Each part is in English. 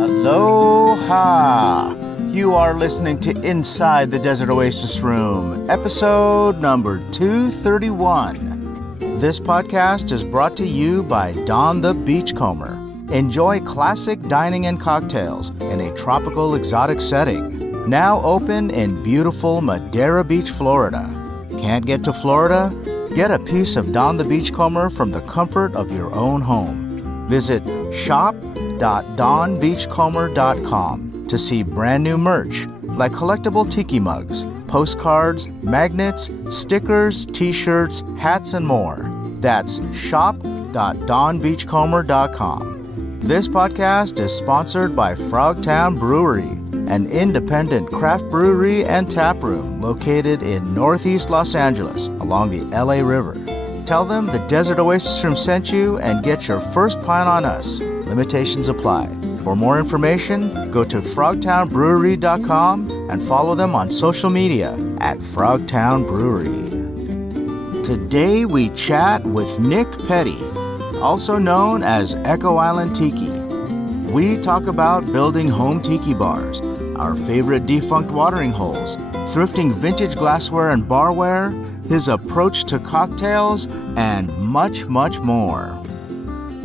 Aloha! You are listening to Inside the Desert Oasis Room, episode number 231. This podcast is brought to you by Don the Beachcomber. Enjoy classic dining and cocktails in a tropical exotic setting. Now open in beautiful Madeira Beach, Florida. Can't get to Florida? Get a piece of Don the Beachcomber from the comfort of your own home. Visit shop.donbeachcomber.com to see brand new merch like collectible tiki mugs, postcards, magnets, stickers, t-shirts, hats, and more. That's shop.donbeachcomber.com. This podcast is sponsored by Frogtown Brewery, an independent craft brewery and tap room located in Northeast Los Angeles along the LA River. Tell them the Desert Oasis Room sent you and get your first pint on us. Limitations apply. For more information, go to frogtownbrewery.com and follow them on social media at Frogtown Brewery. Today we chat with Nick Petty, also known as Echo Island Tiki. We talk about building home tiki bars, our favorite defunct watering holes, thrifting vintage glassware and barware, his approach to cocktails, and much, much more.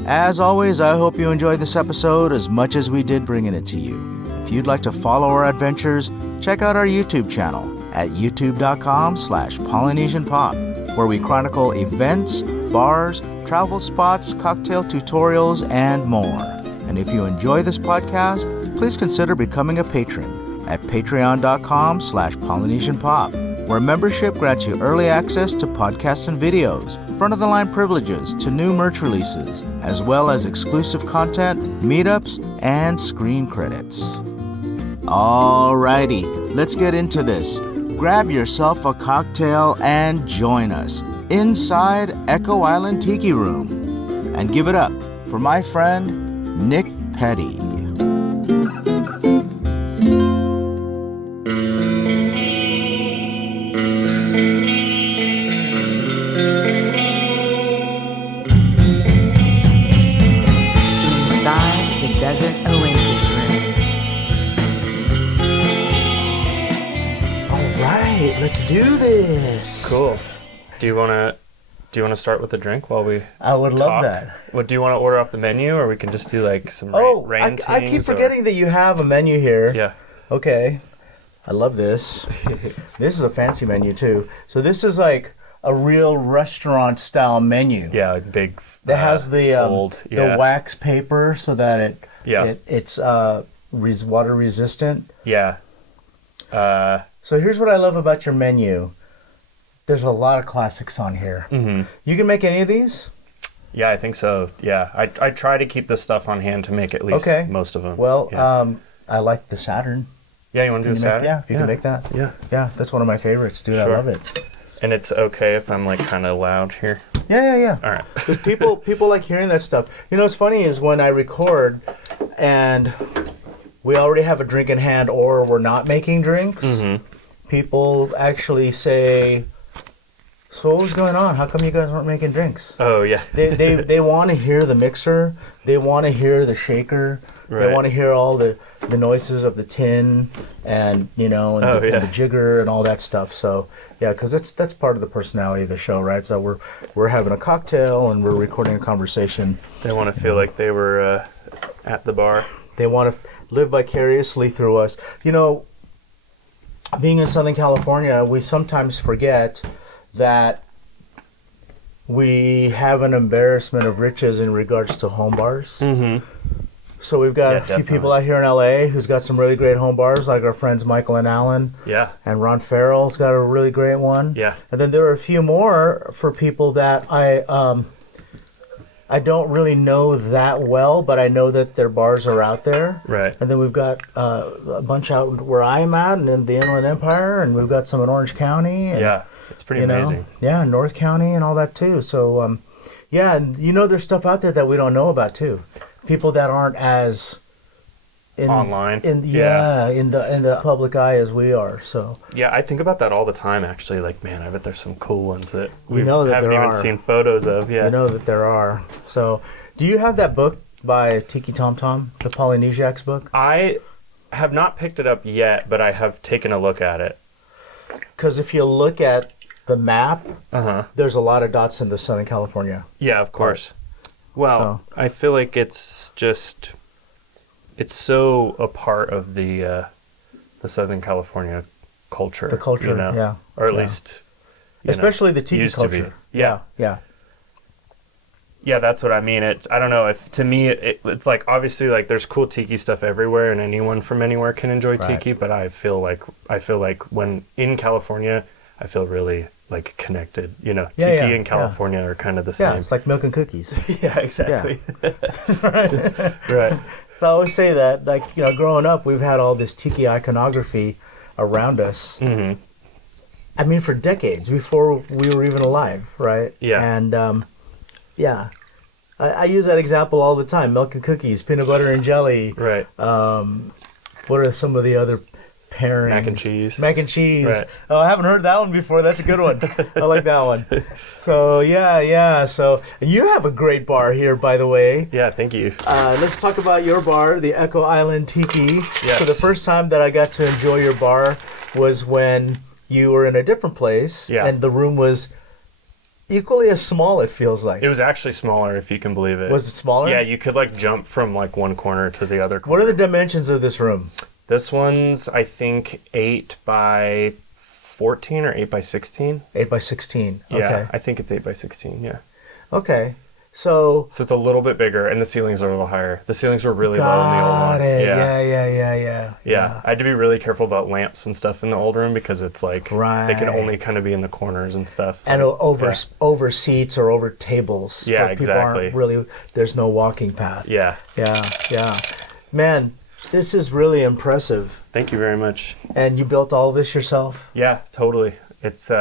As always, I hope you enjoyed this episode as much as we did bringing it to you. If you'd like to follow our adventures, check out our YouTube channel at youtube.com/PolynesianPop, where we chronicle events, bars, travel spots, cocktail tutorials, and more. And if you enjoy this podcast, please consider becoming a patron at patreon.com/PolynesianPop, where membership grants you early access to podcasts and videos, front-of-the-line privileges to new merch releases, as well as exclusive content, meetups, and screen credits. Alrighty, let's get into this. Grab yourself a cocktail and join us inside Echo Island Tiki Room. And give it up for my friend, Nick Petty. Desert Oasis Room. All right, let's do this. Cool. Do you want to start with a drink while we I would talk? love that. What do you want to order off the menu, or we can just do like some rain I keep forgetting that you have a menu here. Yeah. Okay. I love this. This is a fancy menu too. So this is like a real restaurant style menu. Yeah, like big. That has the fold. the wax paper so that Yeah. it's water resistant. Yeah. So here's what I love about your menu. There's a lot of classics on here. Mm-hmm. You can make any of these? Yeah, I think so. Yeah, I try to keep this stuff on hand to make at least most of them. Well, yeah. I like the Saturn. Yeah, you want to do a Saturn? Yeah, if you can make that. Yeah. Yeah, that's one of my favorites, dude. Sure. I love it. And it's okay if I'm like kind of loud here? Yeah. All right. Because people like hearing that stuff. You know, what's funny is when I record and we already have a drink in hand or we're not making drinks, people actually say, so what was going on? How come you guys weren't making drinks? Oh, yeah. They want to hear the mixer. They want to hear the shaker. Right. They want to hear all the noises of the tin and, and the jigger and all that stuff. So, yeah, because that's part of the personality of the show, right? So we're having a cocktail and we're recording a conversation. They want to feel like they were at the bar. They want to live vicariously through us. You know, being in Southern California, we sometimes forget that we have an embarrassment of riches in regards to home bars. Mm-hmm. So we've got a few people out here in LA who's got some really great home bars, like our friends Michael and Alan. Yeah. And Ron Farrell's got a really great one. Yeah. And then there are a few more for people that I don't really know that well, but I know that their bars are out there. Right. And then we've got a bunch out where I'm at and in the Inland Empire, and we've got some in Orange County. And, yeah, it's pretty amazing. Yeah, North County and all that too. So, and there's stuff out there that we don't know about too. People that aren't as online in the public eye as we are. So yeah, I think about that all the time actually. Like, man, I bet there's some cool ones that we haven't even seen photos of. Yeah, you know that there are. So do you have that book by Tiki Tom Tom, the Polynesiacs book? I have not picked it up yet, but I have taken a look at it. Because if you look at the map, Uh-huh. there's a lot of dots in the Southern California. Yeah, of course. Well, I feel like it's so a part of the Southern California culture. The culture, you know? yeah. Or at yeah. least, especially the tiki used to culture. be. Yeah. Yeah. Yeah, that's what I mean. I don't know, if to me it's like, obviously, like, there's cool tiki stuff everywhere and anyone from anywhere can enjoy tiki, but I feel like when in California, I feel really like connected, you know. Tiki and California are kind of the same. Yeah, it's like milk and cookies. Yeah, exactly. Right. So I always say that, like, you know, growing up, we've had all this tiki iconography around us. Mm-hmm. I mean, for decades, before we were even alive, right? Yeah. And, yeah. I use that example all the time. Milk and cookies, peanut butter and jelly. Right. What are some of the other pairings? Mac and cheese. Mac and cheese. Right. Oh, I haven't heard that one before. That's a good one. I like that one. So, yeah. So, you have a great bar here, by the way. Yeah, thank you. Let's talk about your bar, the Echo Island Tiki. Yes. So the first time that I got to enjoy your bar was when you were in a different place. Yeah. And the room was equally as small, it feels like. It was actually smaller, if you can believe it. Was it smaller? Yeah, you could like jump from like one corner to the other corner. What are the dimensions of this room? This one's, I think, 8 by 14 or 8 by 16. 8 by 16. Okay. Yeah, I think it's 8 by 16, yeah. Okay. So it's a little bit bigger, and the ceilings are a little higher. The ceilings were really low in the old one. Yeah. I had to be really careful about lamps and stuff in the old room because it's like they can only kind of be in the corners and stuff. And over seats or over tables. Yeah, where people exactly. aren't really, there's no walking path. Yeah. Yeah. Man, this is really impressive. Thank you very much. And you built all this yourself? Yeah, totally. It's we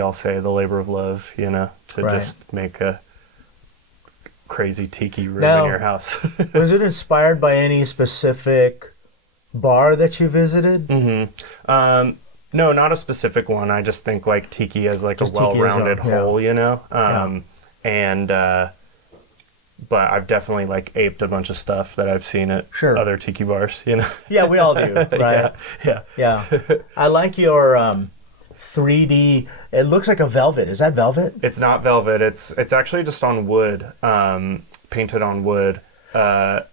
all say, the labor of love, you know, to just make a crazy tiki room in your house. Was it inspired by any specific bar that you visited? Mm-hmm. No, not a specific one. I just think like tiki as like just a well-rounded whole, you know? But I've definitely like aped a bunch of stuff that I've seen at other tiki bars, you know? Yeah, we all do, right? Yeah. I like your 3D, it looks like a velvet. Is that velvet? It's not velvet. It's actually just on wood, painted on wood. So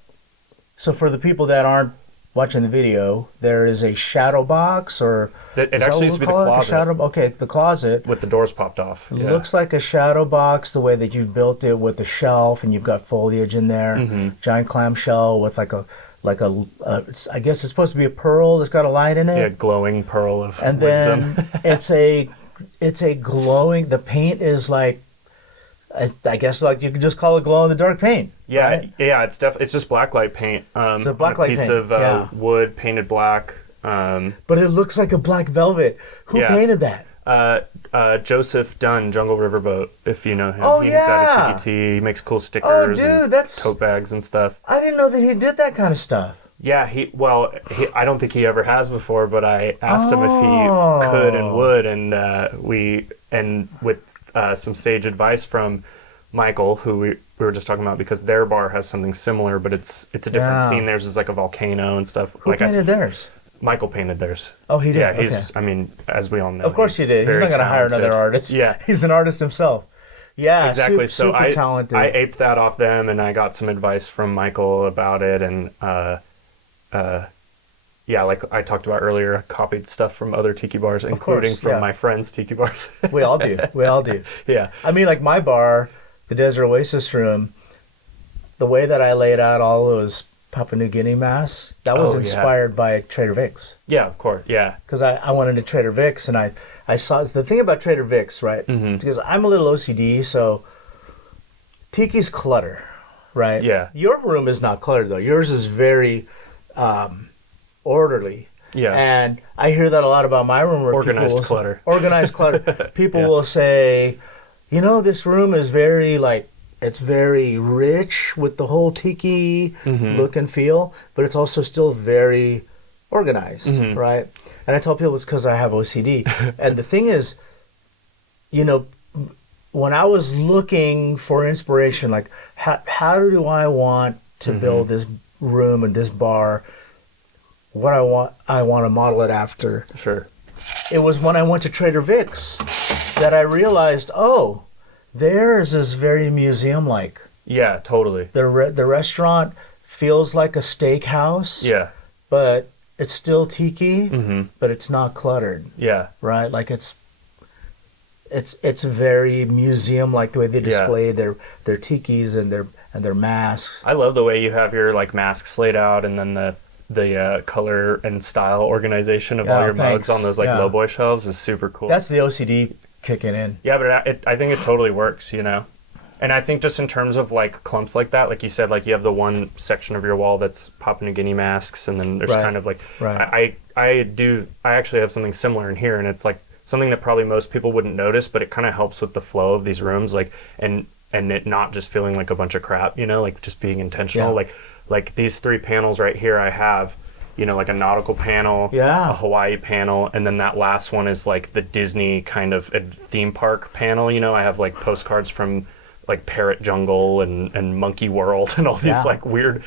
for the people that aren't watching the video, there is a shadow box, or it actually used to be the closet. The closet with the doors popped off. It looks like a shadow box the way that you've built it, with the shelf, and you've got foliage in there. Giant clamshell with like a I guess it's supposed to be a pearl that's got a light in it. Yeah, glowing pearl of wisdom. And then it's a glowing. The paint is like, I guess like you could just call it glow in the dark paint. Yeah, right? Yeah. It's just blacklight paint. It's a blacklight piece paint. of wood painted black. But it looks like a black velvet. Who painted that? Joseph Dunn, Jungle Riverboat, if you know him. Oh, He's out of Tiki. He makes cool stickers and tote bags and stuff. I didn't know that he did that kind of stuff. Yeah, I don't think he ever has before, but I asked him if he could and would, and with some sage advice from Michael, who we were just talking about, because their bar has something similar, but it's a different scene. Theirs is like a volcano and stuff. Who painted theirs? Michael painted theirs. Oh, he did? Yeah, he's, I mean, as we all know. Of course he did. He's not going to hire another artist. Yeah. He's an artist himself. Yeah, exactly. Super talented. I aped that off them, and I got some advice from Michael about it, and like I talked about earlier, I copied stuff from other tiki bars, including from my friends' tiki bars. We all do. Yeah. I mean, like my bar, the Desert Oasis Room, the way that I laid out all those Papua New Guinea masks, that was inspired by Trader Vic's. Yeah, of course, yeah. Because I went into Trader Vic's, and I saw, the thing about Trader Vic's, right? Mm-hmm. Because I'm a little OCD, so tiki's clutter, right? Yeah. Your room is not cluttered, though. Yours is very orderly. Yeah. And I hear that a lot about my room. Where organized clutter. Organized clutter. People will say, this room is very, it's very rich with the whole tiki look and feel, but it's also still very organized, right? And I tell people it's because I have OCD. And the thing is, when I was looking for inspiration, like how do I want to build this room and this bar, what I want to model it after. Sure. It was when I went to Trader Vic's that I realized, oh, theirs is very museum-like. Yeah, totally. The restaurant feels like a steakhouse. Yeah. But it's still tiki, but it's not cluttered. Yeah. Right? Like it's very museum-like the way they display their tikis and their masks. I love the way you have your like masks laid out, and then the color and style organization of all your mugs on those like lowboy shelves is super cool. That's the OCD kicking in. Yeah, but I think it totally works, you know. And I think just in terms of like clumps like that, like you said, like you have the one section of your wall that's Papua New Guinea masks, and then there's kind of like I actually have something similar in here, and it's like something that probably most people wouldn't notice, but it kind of helps with the flow of these rooms, like and it not just feeling like a bunch of crap, you know, like just being intentional. Like these 3 panels right here, I have, you know, like a nautical panel, a Hawaii panel, and then that last one is like the Disney kind of theme park panel. You know, I have like postcards from like Parrot Jungle and Monkey World and all these like weird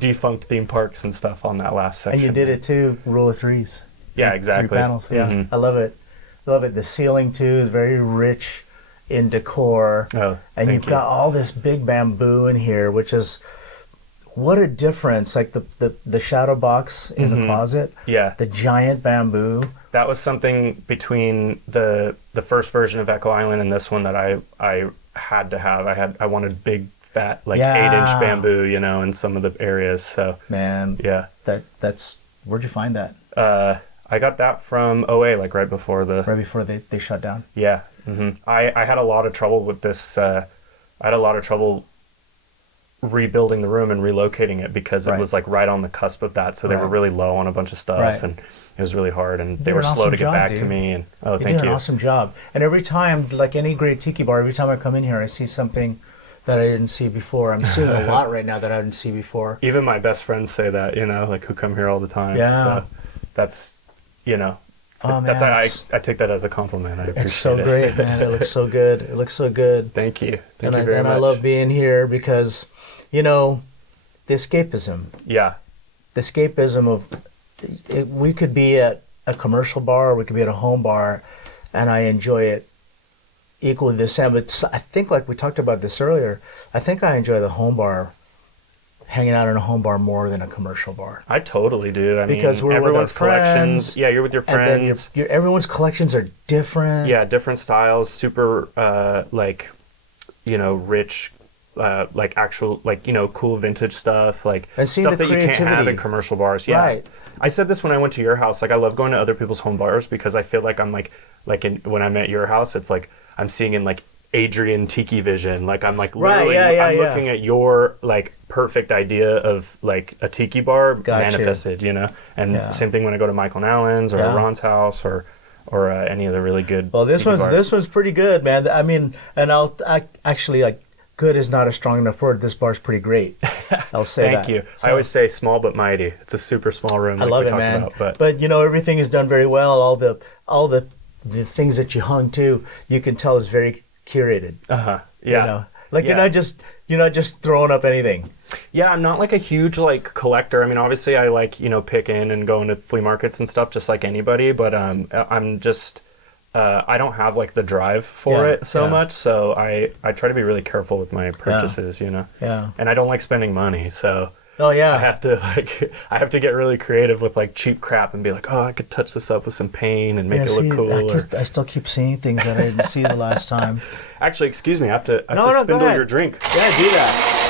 defunct theme parks and stuff on that last section. And you did it too, rule of threes. Yeah, exactly. 3 panels. Yeah, I love it. Love it. The ceiling too is very rich in decor. Oh, and you've got all this big bamboo in here, which is what a difference. Like the shadow box in the closet. Yeah. The giant bamboo. That was something between the first version of Echo Island and this one that I had to have. I wanted big fat 8-inch bamboo, you know, in some of the areas. So man, that's where'd you find that? I got that from OA, like right before they shut down. Yeah. I had a lot of trouble with this. I had a lot of trouble rebuilding the room and relocating it because it was like right on the cusp of that. So they were really low on a bunch of stuff, and it was really hard. And they were slow to get back to me. And thank you. You did an awesome job. And every time, like any great tiki bar, every time I come in here, I see something that I didn't see before. I'm seeing a lot right now that I didn't see before. Even my best friends say that, you know, like who come here all the time. Yeah. So that's, you know. Oh, man, I take that as a compliment. I appreciate it. It's so great, man. It looks so good. It looks so good. Thank you. Thank you very much. And I love being here because, you know, the escapism. Yeah. The escapism of, we could be at a commercial bar, or we could be at a home bar, and I enjoy it equally the same. But I think, like we talked about this earlier, I think I enjoy the home bar, hanging out in a home bar more than a commercial bar. I totally do. Because we're everyone's with our collections. friends. Yeah, you're with your friends. And then everyone's collections are different. Yeah, different styles, super like, you know, rich, like actual, like, you know, cool vintage stuff, like and stuff that you can't have in commercial bars. Yeah. Right. I said this when I went to your house. Like, I love going to other people's home bars because I feel like I'm when I'm at your house, it's like I'm seeing in like Adrian Tiki vision. Like I'm like literally I'm looking at your like perfect idea of like a tiki bar manifested, you know. And same thing when I go to Michael and Allen's or Ron's house or any of the really good. Well, this one's pretty good, man. I mean, and actually like good is not a strong enough word. This bar's pretty great. I'll say Thank you. So, I always say small but mighty. It's a super small room. I love it, man. But you know, everything is done very well. All the things that you hung to, you can tell is very curated. Yeah. You know? Like you're not just throwing up anything. Yeah, I'm not like a huge like collector. I mean, obviously I like, you know, pick in and go into flea markets and stuff just like anybody, but I'm just I don't have like the drive for it so much, so I try to be really careful with my purchases, you know. Yeah. And I don't like spending money, so oh yeah, I have to get really creative with like cheap crap and be like, oh, I could touch this up with some paint and make it look cool. I still keep seeing things that I didn't see the last time. Actually, excuse me, I have to spindle your drink. Yeah, do that.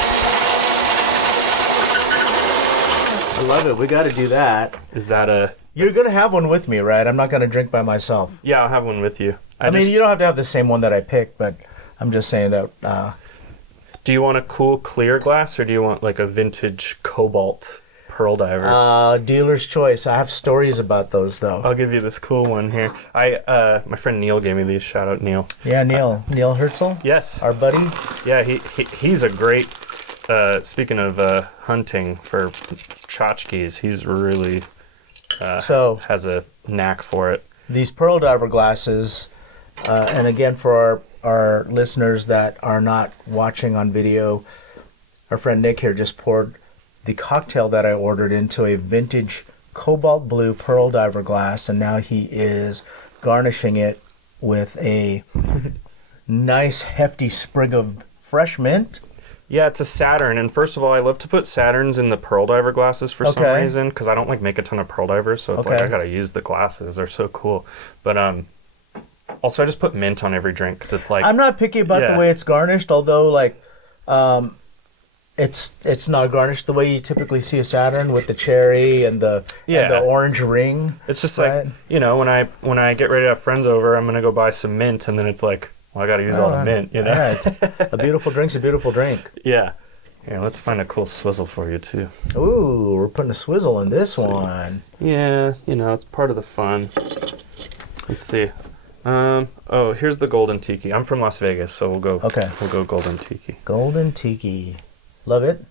I love it. We got to do that. Is that a? You're gonna have one with me, right? I'm not gonna drink by myself. Yeah, I'll have one with you. I mean, you don't have to have the same one that I picked, but I'm just saying that. Do you want a cool clear glass, or do you want like a vintage cobalt pearl diver? Dealer's choice. I have stories about those, though. I'll give you this cool one here. My friend Neil gave me these. Shout out Neil. Yeah, Neil. Neil Herzl? Yes. Our buddy? Yeah, he's a great, speaking of hunting for tchotchkes, he's really has a knack for it. These pearl diver glasses, and again for our listeners that are not watching on video, our friend Nick here just poured the cocktail that I ordered into a vintage cobalt blue pearl diver glass, and now he is garnishing it with a nice hefty sprig of fresh mint. Yeah, it's a Saturn, and first of all, I love to put Saturns in the pearl diver glasses for some reason, because I don't like make a ton of pearl divers, so it's like I gotta use the glasses. They're so cool. But also I just put mint on every drink because it's like I'm not picky about the way it's garnished, although like it's not garnished the way you typically see a Saturn with the cherry and the orange ring. It's just like, you know, when I get ready to have friends over, I'm gonna go buy some mint, and then it's like, well, I got to use all the mint, you know? Right. A beautiful drink's a beautiful drink. Yeah. Yeah, let's find a cool swizzle for you, too. Ooh, we're putting a swizzle in this one. Yeah, you know, it's part of the fun. Let's see. Oh, here's the Golden Tiki. I'm from Las Vegas, so we'll go Golden Tiki. Golden Tiki. Love it.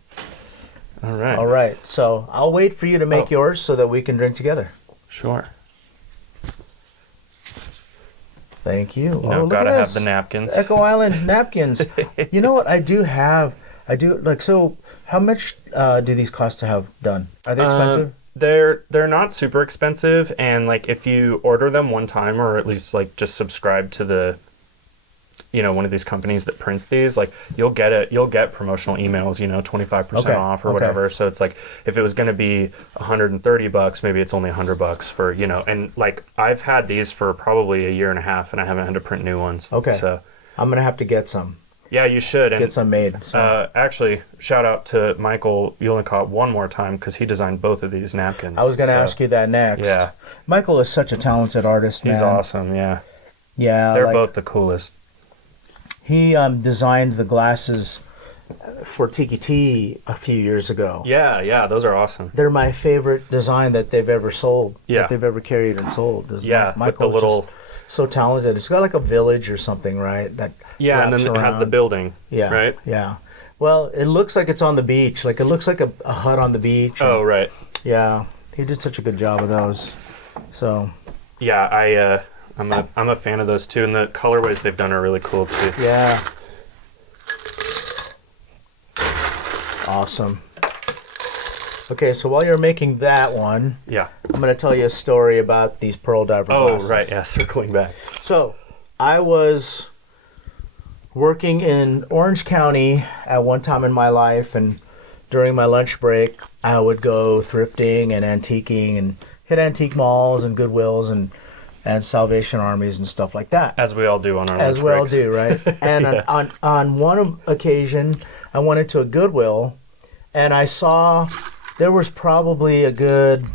All right. All right. So I'll wait for you to make yours so that we can drink together. Sure. Thank you. No, gotta have the napkins. Echo Island napkins. You know what? I do like, so how much do these cost to have done? Are they expensive? They're not super expensive, and like if you order them one time, or at least like just subscribe to the, you know, one of these companies that prints these, like you'll get promotional emails, you know, 25% off or whatever. So it's like if it was going to be $130, maybe it's only $100 for, you know, and like I've had these for probably a year and a half and I haven't had to print new ones. Okay. So I'm going to have to get some. Yeah, you should. Get some made. So. Actually, shout out to Michael Ulenkot one more time because he designed both of these napkins. I was going to ask you that next. Yeah. Michael is such a talented artist, man. He's awesome, yeah. Yeah. They're both the coolest. He designed the glasses for Tiki Tea a few years ago. Yeah, those are awesome. They're my favorite design that they've ever sold, that they've ever carried and sold. Michael's just so talented. It's got like a village or something, right? And then it has the building, right? Yeah. Well, it looks like it's on the beach. Like it looks like a hut on the beach. Oh, right. Yeah, he did such a good job with those. So. Yeah, I'm a fan of those too, and the colorways they've done are really cool too. Yeah. Awesome. Okay, so while you're making that one, I'm going to tell you a story about these pearl diver glasses. Oh, right, yeah, circling back. So, I was working in Orange County at one time in my life, and during my lunch break, I would go thrifting and antiquing and hit antique malls and Goodwills and Salvation Armies and stuff like that. As we all do on our lunch breaks. As we all do, right? And on one occasion, I went into a Goodwill, and I saw there was probably a good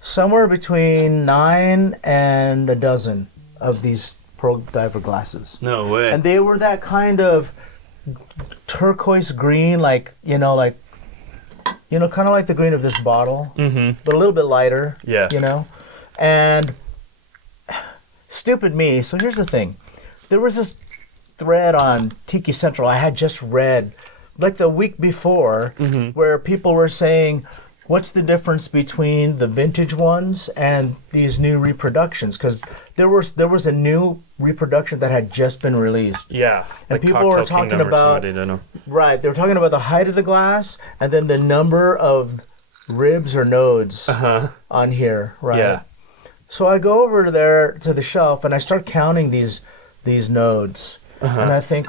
somewhere between 9 and a dozen of these pearl diver glasses. No way. And they were that kind of turquoise green, kind of like the green of this bottle, but a little bit lighter. Yeah. You know, and stupid me. So here's the thing: there was this thread on Tiki Central I had just read, like the week before, where people were saying, "What's the difference between the vintage ones and these new reproductions?" Because there was a new reproduction that had just been released. Yeah, and like people were talking about right. They were talking about the height of the glass and then the number of ribs or nodes on here. Right. Yeah. So I go over there to the shelf and I start counting these nodes, and I think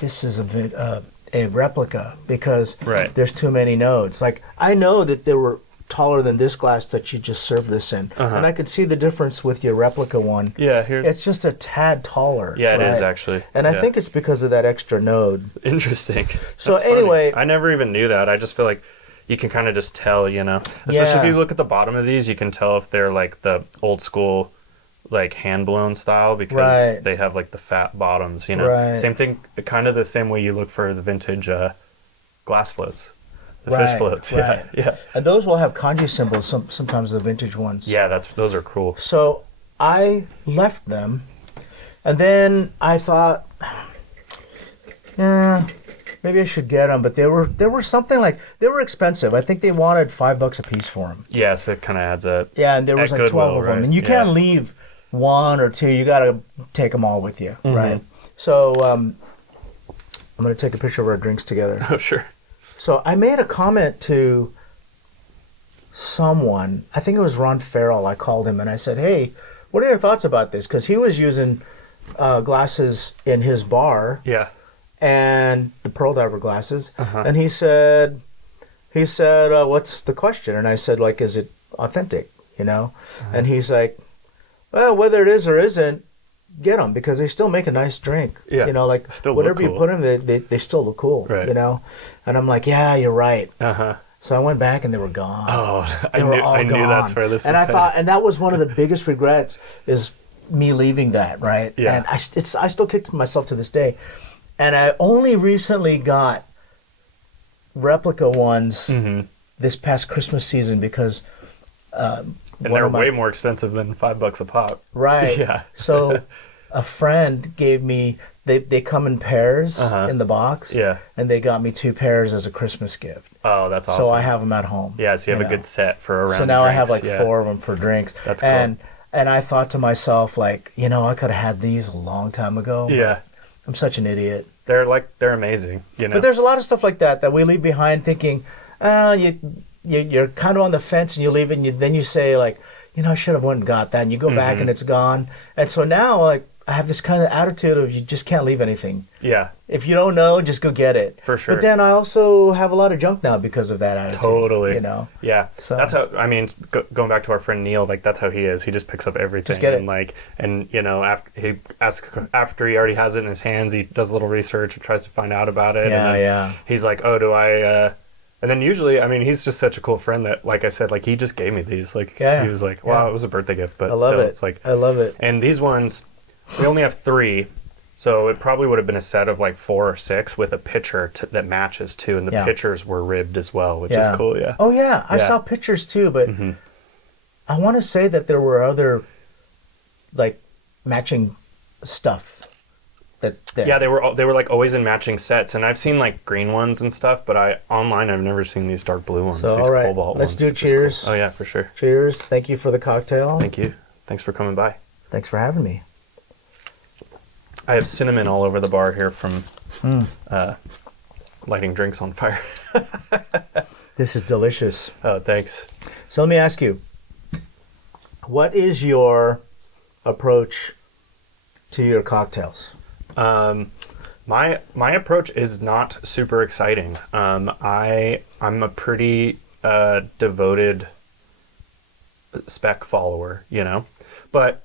this is a replica because there's too many nodes. Like I know that they were taller than this glass that you just served this in, and I could see the difference with your replica one. Yeah, here it's just a tad taller. Yeah, it is actually, and I think it's because of that extra node. Interesting. So anyway, I never even knew that. I just feel like you can kind of just tell, you know, especially if you look at the bottom of these, you can tell if they're like the old school, like hand blown style because they have like the fat bottoms, you know. Right. Same thing, kind of the same way you look for the vintage glass floats, the fish floats. Right. Yeah. And those will have kanji symbols. Sometimes the vintage ones. Yeah, those are cool. So I left them, and then I thought, maybe I should get them, but they were something like they were expensive. I think they wanted $5 a piece for them. Yeah, so it kind of adds up. Yeah, and there was like 12 of them, and you can't leave one or two, you got to take them all with you, right? So I'm going to take a picture of our drinks together. Oh, sure. So I made a comment to someone, I think it was Ron Farrell. I called him and I said, hey, what are your thoughts about this? Because he was using glasses in his bar. Yeah. And the Pearl Diver glasses. And he said, what's the question? And I said, like, is it authentic, And he's like, well, whether it is or isn't, get them because they still make a nice drink. Yeah. Like still whatever look you cool. put them, they still look cool, right. And I'm like, yeah, you're right. Uh-huh. So I went back and they were gone. Oh, I knew that's where this was And I headed. thought, and that was one of the biggest regrets is me leaving that, right? Yeah. And I still kick myself to this day. And I only recently got replica ones this past Christmas season because and they're way more expensive than $5 a pop. Right. Yeah. So a friend gave me, they come in pairs in the box. Yeah. And they got me 2 pairs as a Christmas gift. Oh, that's awesome. So I have them at home. Yeah, so you have a good set for around. So now drinks. I have like 4 of them for drinks. That's cool. And I thought to myself, like, I could have had these a long time ago. Yeah. I'm such an idiot. They're amazing, But there's a lot of stuff like that we leave behind thinking, you're kind of on the fence and you leave it and then you say like, I should have went and got that. And you go back and it's gone. And so now like I have this kind of attitude of you just can't leave anything. Yeah. If you don't know, just go get it. For sure. But then I also have a lot of junk now because of that attitude. Totally. Yeah. So that's how, going back to our friend Neil, like that's how he is. He just picks up everything. Just get it. After he already has it in his hands, he does a little research and tries to find out about it. Yeah, and then yeah. He's like, oh, do I... And then usually, he's just such a cool friend that, like I said, like he just gave me these. Like he was like, wow, it was a birthday gift, but I love still, it. it's like... I love it. And these ones, we only have 3. So it probably would have been a set of like 4 or 6 with a pitcher that matches too, and the pitchers were ribbed as well, which is cool. Yeah. Oh yeah, I saw pictures too, but I want to say that there were other like matching stuff. Yeah, they were like always in matching sets, and I've seen like green ones and stuff, but online I've never seen these dark blue ones. So these all right, cobalt let's ones, do cheers. Cool. Oh yeah, for sure. Cheers! Thank you for the cocktail. Thank you. Thanks for coming by. Thanks for having me. I have cinnamon all over the bar here from lighting drinks on fire. This is delicious. Oh, thanks. So let me ask you, what is your approach to your cocktails? My approach is not super exciting. I'm a pretty devoted spec follower, but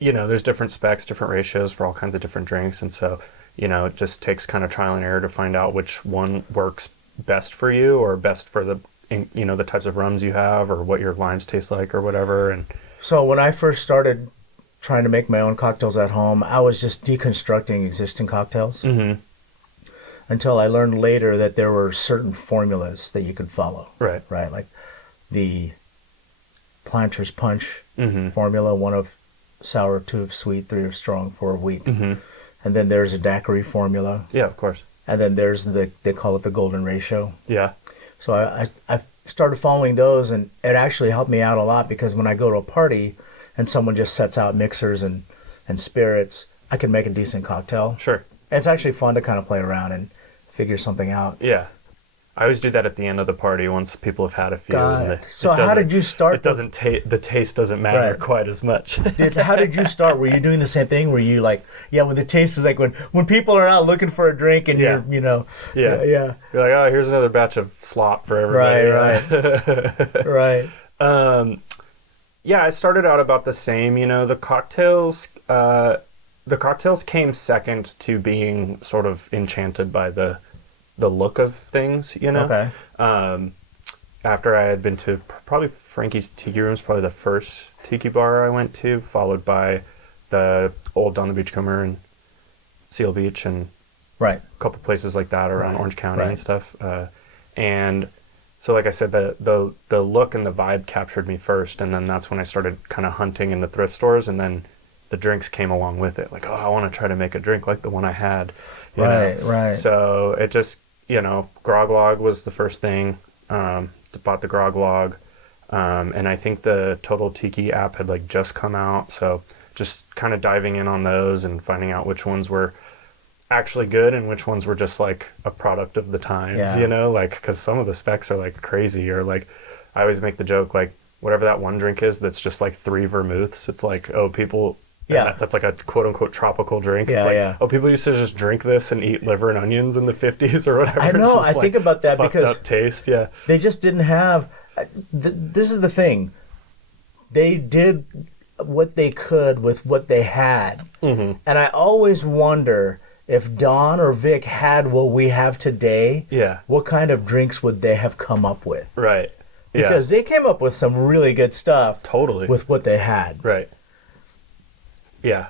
there's different specs, different ratios for all kinds of different drinks, and so it just takes kind of trial and error to find out which one works best for you or best for the the types of rums you have or what your limes taste like or whatever. And so when I first started trying to make my own cocktails at home, I was just deconstructing existing cocktails until I learned later that there were certain formulas that you could follow. Right. Like the Planter's Punch formula, 1 of sour, 2 of sweet, 3 of strong, 4 of weak. And then there's a daiquiri formula. Yeah, of course. And then there's they call it the golden ratio. Yeah. So I started following those, and it actually helped me out a lot because when I go to a party and someone just sets out mixers and spirits, I can make a decent cocktail. Sure. And it's actually fun to kind of play around and figure something out. Yeah. I always do that at the end of the party once people have had a few. So how did you start? It doesn't the taste doesn't matter quite as much. How did you start? Were you doing the same thing? Were you like, when the taste is like when people are out looking for a drink and you're, Yeah. You're like, oh, here's another batch of slop for everybody. Right. Yeah, I started out about the same. The cocktails came second to being sort of enchanted by the look of things, Okay. After I had been to probably Frankie's Tiki Room's probably the first tiki bar I went to, followed by the old Down the Beachcomber and Seal Beach and a couple places like that around Orange County and stuff. And so, like I said, the look and the vibe captured me first, and then that's when I started kind of hunting in the thrift stores, and then the drinks came along with it. Like, oh, I want to try to make a drink like the one I had. Right. So it just, Grog Log was the first thing. Bought the Grog Log. And I think the Total Tiki app had just come out. So just kind of diving in on those and finding out which ones were actually good and which ones were just like a product of the times, you know, like, because some of the specs are like crazy, or like I always make the joke, like whatever that one drink is that's just like 3 vermouths, it's like, oh, people, that's like a quote unquote tropical drink. It's like, oh, people used to just drink this and eat liver and onions in the 50s or whatever. I know, I think about that because up taste, they just didn't have, this is the thing, they did what they could with what they had. And I always wonder, if Don or Vic had what we have today, what kind of drinks would they have come up with? Right. Because they came up with some really good stuff. Totally. With what they had. Right. Yeah.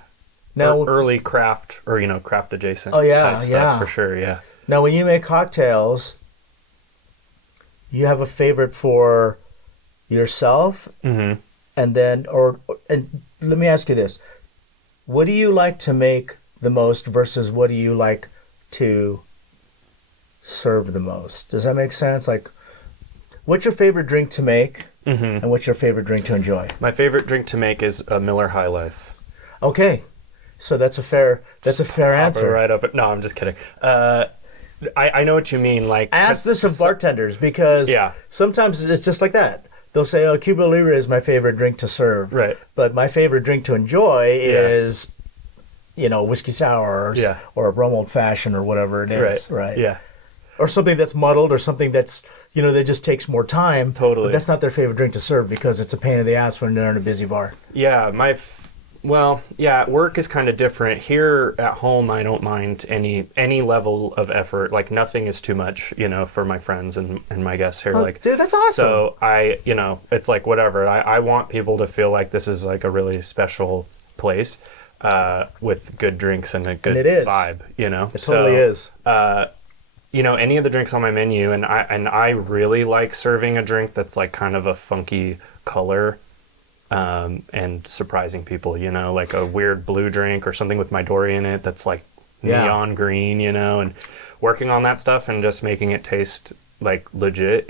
Now, early craft, or, you know, craft adjacent type stuff, for sure, Now, when you make cocktails, you have a favorite for yourself? And then, and let me ask you this. What do you like to make the most versus what do you like to serve the most? Does that make sense? Like, what's your favorite drink to make, and what's your favorite drink to enjoy? My favorite drink to make is a Miller High Life. Okay, so that's a fair answer. Right up. No, I'm just kidding. I know what you mean. Like, I ask this of bartenders because sometimes it's just like that. They'll say, "Oh, Cuba Libre is my favorite drink to serve," right? But my favorite drink to enjoy is, you know, whiskey sour or a rum old fashioned or whatever it is, right? Yeah. Or something that's muddled, or something that's, you know, that just takes more time. Totally. But that's not their favorite drink to serve because it's a pain in the ass when they're in a busy bar. Yeah, work is kind of different. Here at home, I don't mind any level of effort. Like, nothing is too much, you know, for my friends and my guests here. Like, dude, that's awesome. So you know, it's like whatever. I want people to feel like this is like a really special place with good drinks and a good vibe, you know? It totally is. You know, any of the drinks on my menu, and I really like serving a drink that's like kind of a funky color, and surprising people, you know, like a weird blue drink or something with Midori in it that's like neon green, you know, and working on that stuff and just making it taste like legit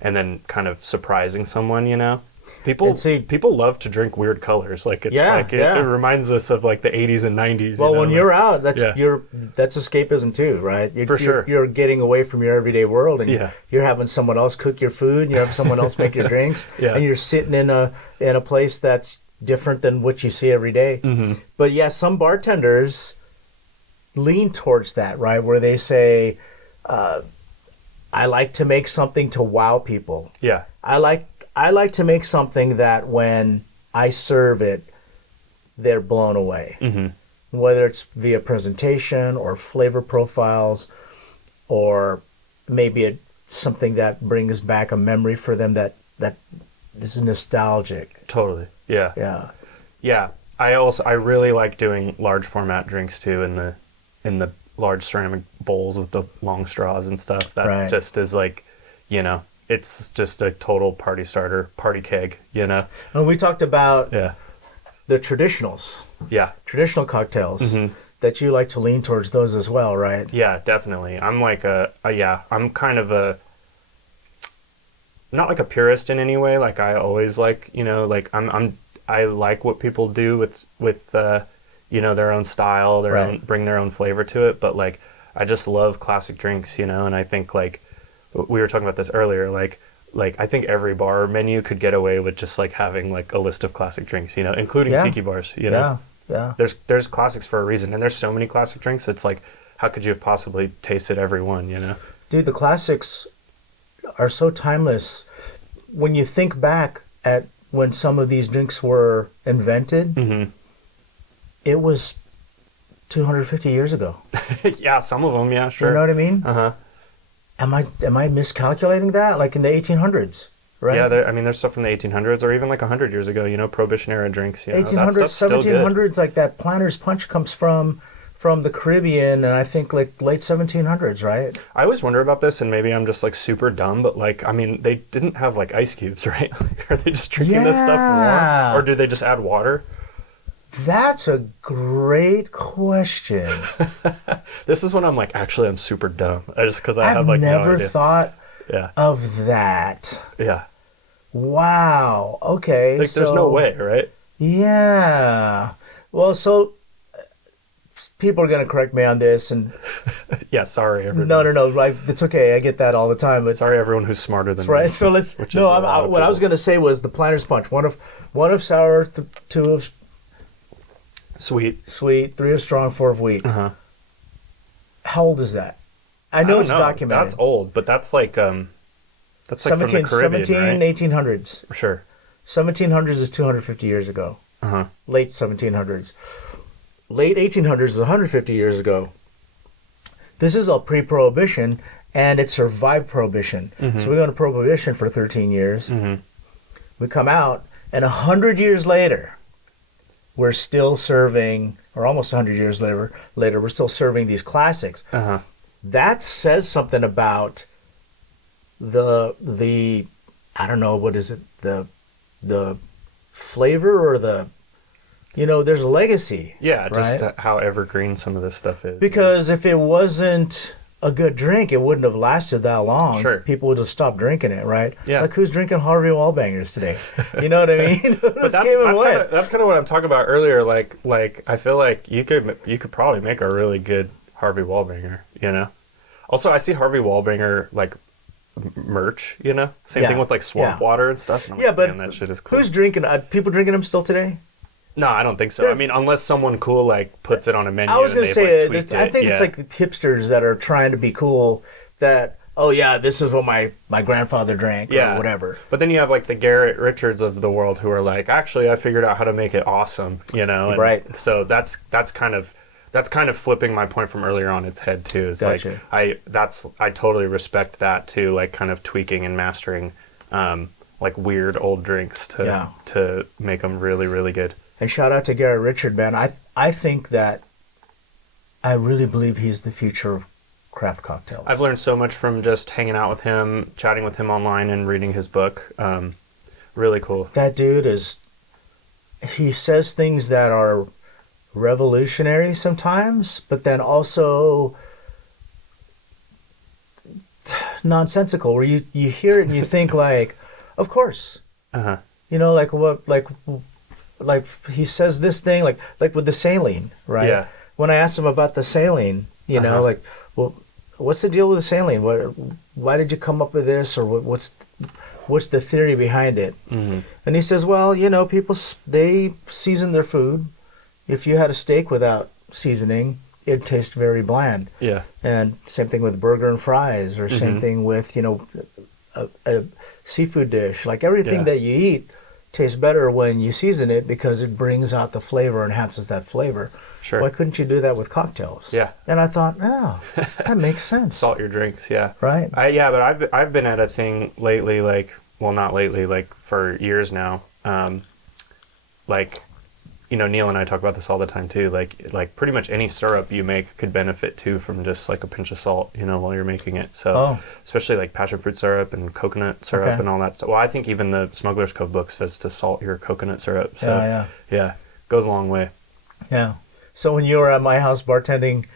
and then kind of surprising someone, you know. People love to drink weird colors. Like, it's it reminds us of like the 80s and 90s. Well, when you're out, that's escapism too, right? For sure. You're getting away from your everyday world, and you're having someone else cook your food, and you have someone else make your drinks, and you're sitting in a place that's different than what you see every day. But some bartenders lean towards that, right? Where they say, I like to make something to wow people. Yeah. I like to make something that when I serve it, they're blown away. Whether it's via presentation or flavor profiles, or maybe it's something that brings back a memory for them that is nostalgic. Totally. Yeah. Yeah. I really like doing large format drinks too, in the large ceramic bowls with the long straws and stuff. That just is like, you know, it's just a total party starter, party keg, you know? And we talked about the traditionals. Yeah. Traditional cocktails. That you like to lean towards those as well, right? Yeah, definitely. I'm like I'm kind of not like a purist in any way. Like, I always like, you know, like I like what people do with you know, their own style, bring their own flavor to it. But like, I just love classic drinks, you know? And I think, like, we were talking about this earlier, like I think every bar menu could get away with just like having like a list of classic drinks, you know, including tiki bars, you know. Yeah. There's classics for a reason, and there's so many classic drinks. It's like, how could you have possibly tasted every one, you know? Dude, the classics are so timeless. When you think back at when some of these drinks were invented, it was 250 years ago. Yeah, some of them, yeah, sure. You know what I mean? Am I miscalculating that? Like in the 1800s, right? Yeah, there's stuff from the 1800s or even like 100 years ago, you know, Prohibition era drinks. You know, 1800s, 1700s, like that Planter's Punch comes from the Caribbean, and I think like late 1700s, right? I always wonder about this, and maybe I'm just like super dumb, but like, I mean, they didn't have like ice cubes, right? Are they just drinking this stuff warm? Or do they just add water? That's a great question. This is when I'm like, actually, I'm super dumb. Because I have like never no idea. Thought of that. Yeah. Wow. Okay. Like, there's no way, right? Yeah. Well, so people are going to correct me on this, and Yeah, sorry, everyone. no. Right, it's okay. I get that all the time. But Sorry, everyone who's smarter than me. right. So let's. Which No, is a lot of what I was people. going to say was the Planter's Punch. One of sour, two of Sweet. sweet, three of strong, four of weak. Uh-huh. How old is that? I know don't it's know. documented. That's old, but that's like from the 17, Caribbean, 17 right? 1800s. For sure. 1700s is 250 years ago. Uh-huh. Late 1700s. Late 1800s is 150 years ago. This is all pre-prohibition, and it survived prohibition. Mm-hmm. So we go into prohibition for 13 years. Mm-hmm. We come out, and 100 years later, we're still serving, or almost 100 years later, we're still serving these classics. Uh-huh. That says something about the I don't know, what is it, the flavor, or there's a legacy. Yeah, just right? how evergreen some of this stuff is. Because if it wasn't a good drink, it wouldn't have lasted that long. Sure. People would have stopped drinking it, right? Yeah. Like, who's drinking Harvey Wallbangers today? You know what I mean? But that's kind of what I'm talking about earlier. Like I feel like you could probably make a really good Harvey Wallbanger. Also, I see Harvey Wallbanger like merch. Same thing with like swamp water and stuff. And I'm like, but man, that shit is cool. who's drinking? People drinking them still today? No, I don't think so. I mean, unless someone cool like puts it on a menu. I was going to say, like, tweet I think it. it's like the hipsters that are trying to be cool. That, oh yeah, this is what my grandfather drank, or whatever. But then you have like the Garrett Richards of the world who are like, actually, I figured out how to make it awesome. And right. So that's kind of flipping my point from earlier on its head too. It's Gotcha. like I totally respect that too, like kind of tweaking and mastering like weird old drinks to make them really, really good. And shout out to Garrett Richard, man. I think that I really believe he's the future of craft cocktails. I've learned so much from just hanging out with him, chatting with him online, and reading his book. Really cool. That dude he says things that are revolutionary sometimes, but then also nonsensical, where you hear it and you think like, of course. Uh-huh. Like what, like he says this thing, like with the saline, right? Yeah. When I asked him about the saline, like, well, what's the deal with the saline? Why did you come up with this, or what's the theory behind it? Mm-hmm. And he says, well, people, they season their food. If you had a steak without seasoning, it'd taste very bland. Yeah. And same thing with burger and fries, or same thing with a seafood dish. Like everything that you eat tastes better when you season it, because it brings out the flavor, enhances that flavor. Sure. Why couldn't you do that with cocktails? Yeah. And I thought, oh, that makes sense. Salt your drinks, yeah. Right. But I've been at a thing lately, not lately, like for years now. Neil and I talk about this all the time too. Like pretty much any syrup you make could benefit too from just like a pinch of salt, while you're making it. So especially like passion fruit syrup and coconut syrup and all that stuff. Well, I think even the Smuggler's Cove book says to salt your coconut syrup. So yeah, goes a long way. Yeah. So when you were at my house bartending,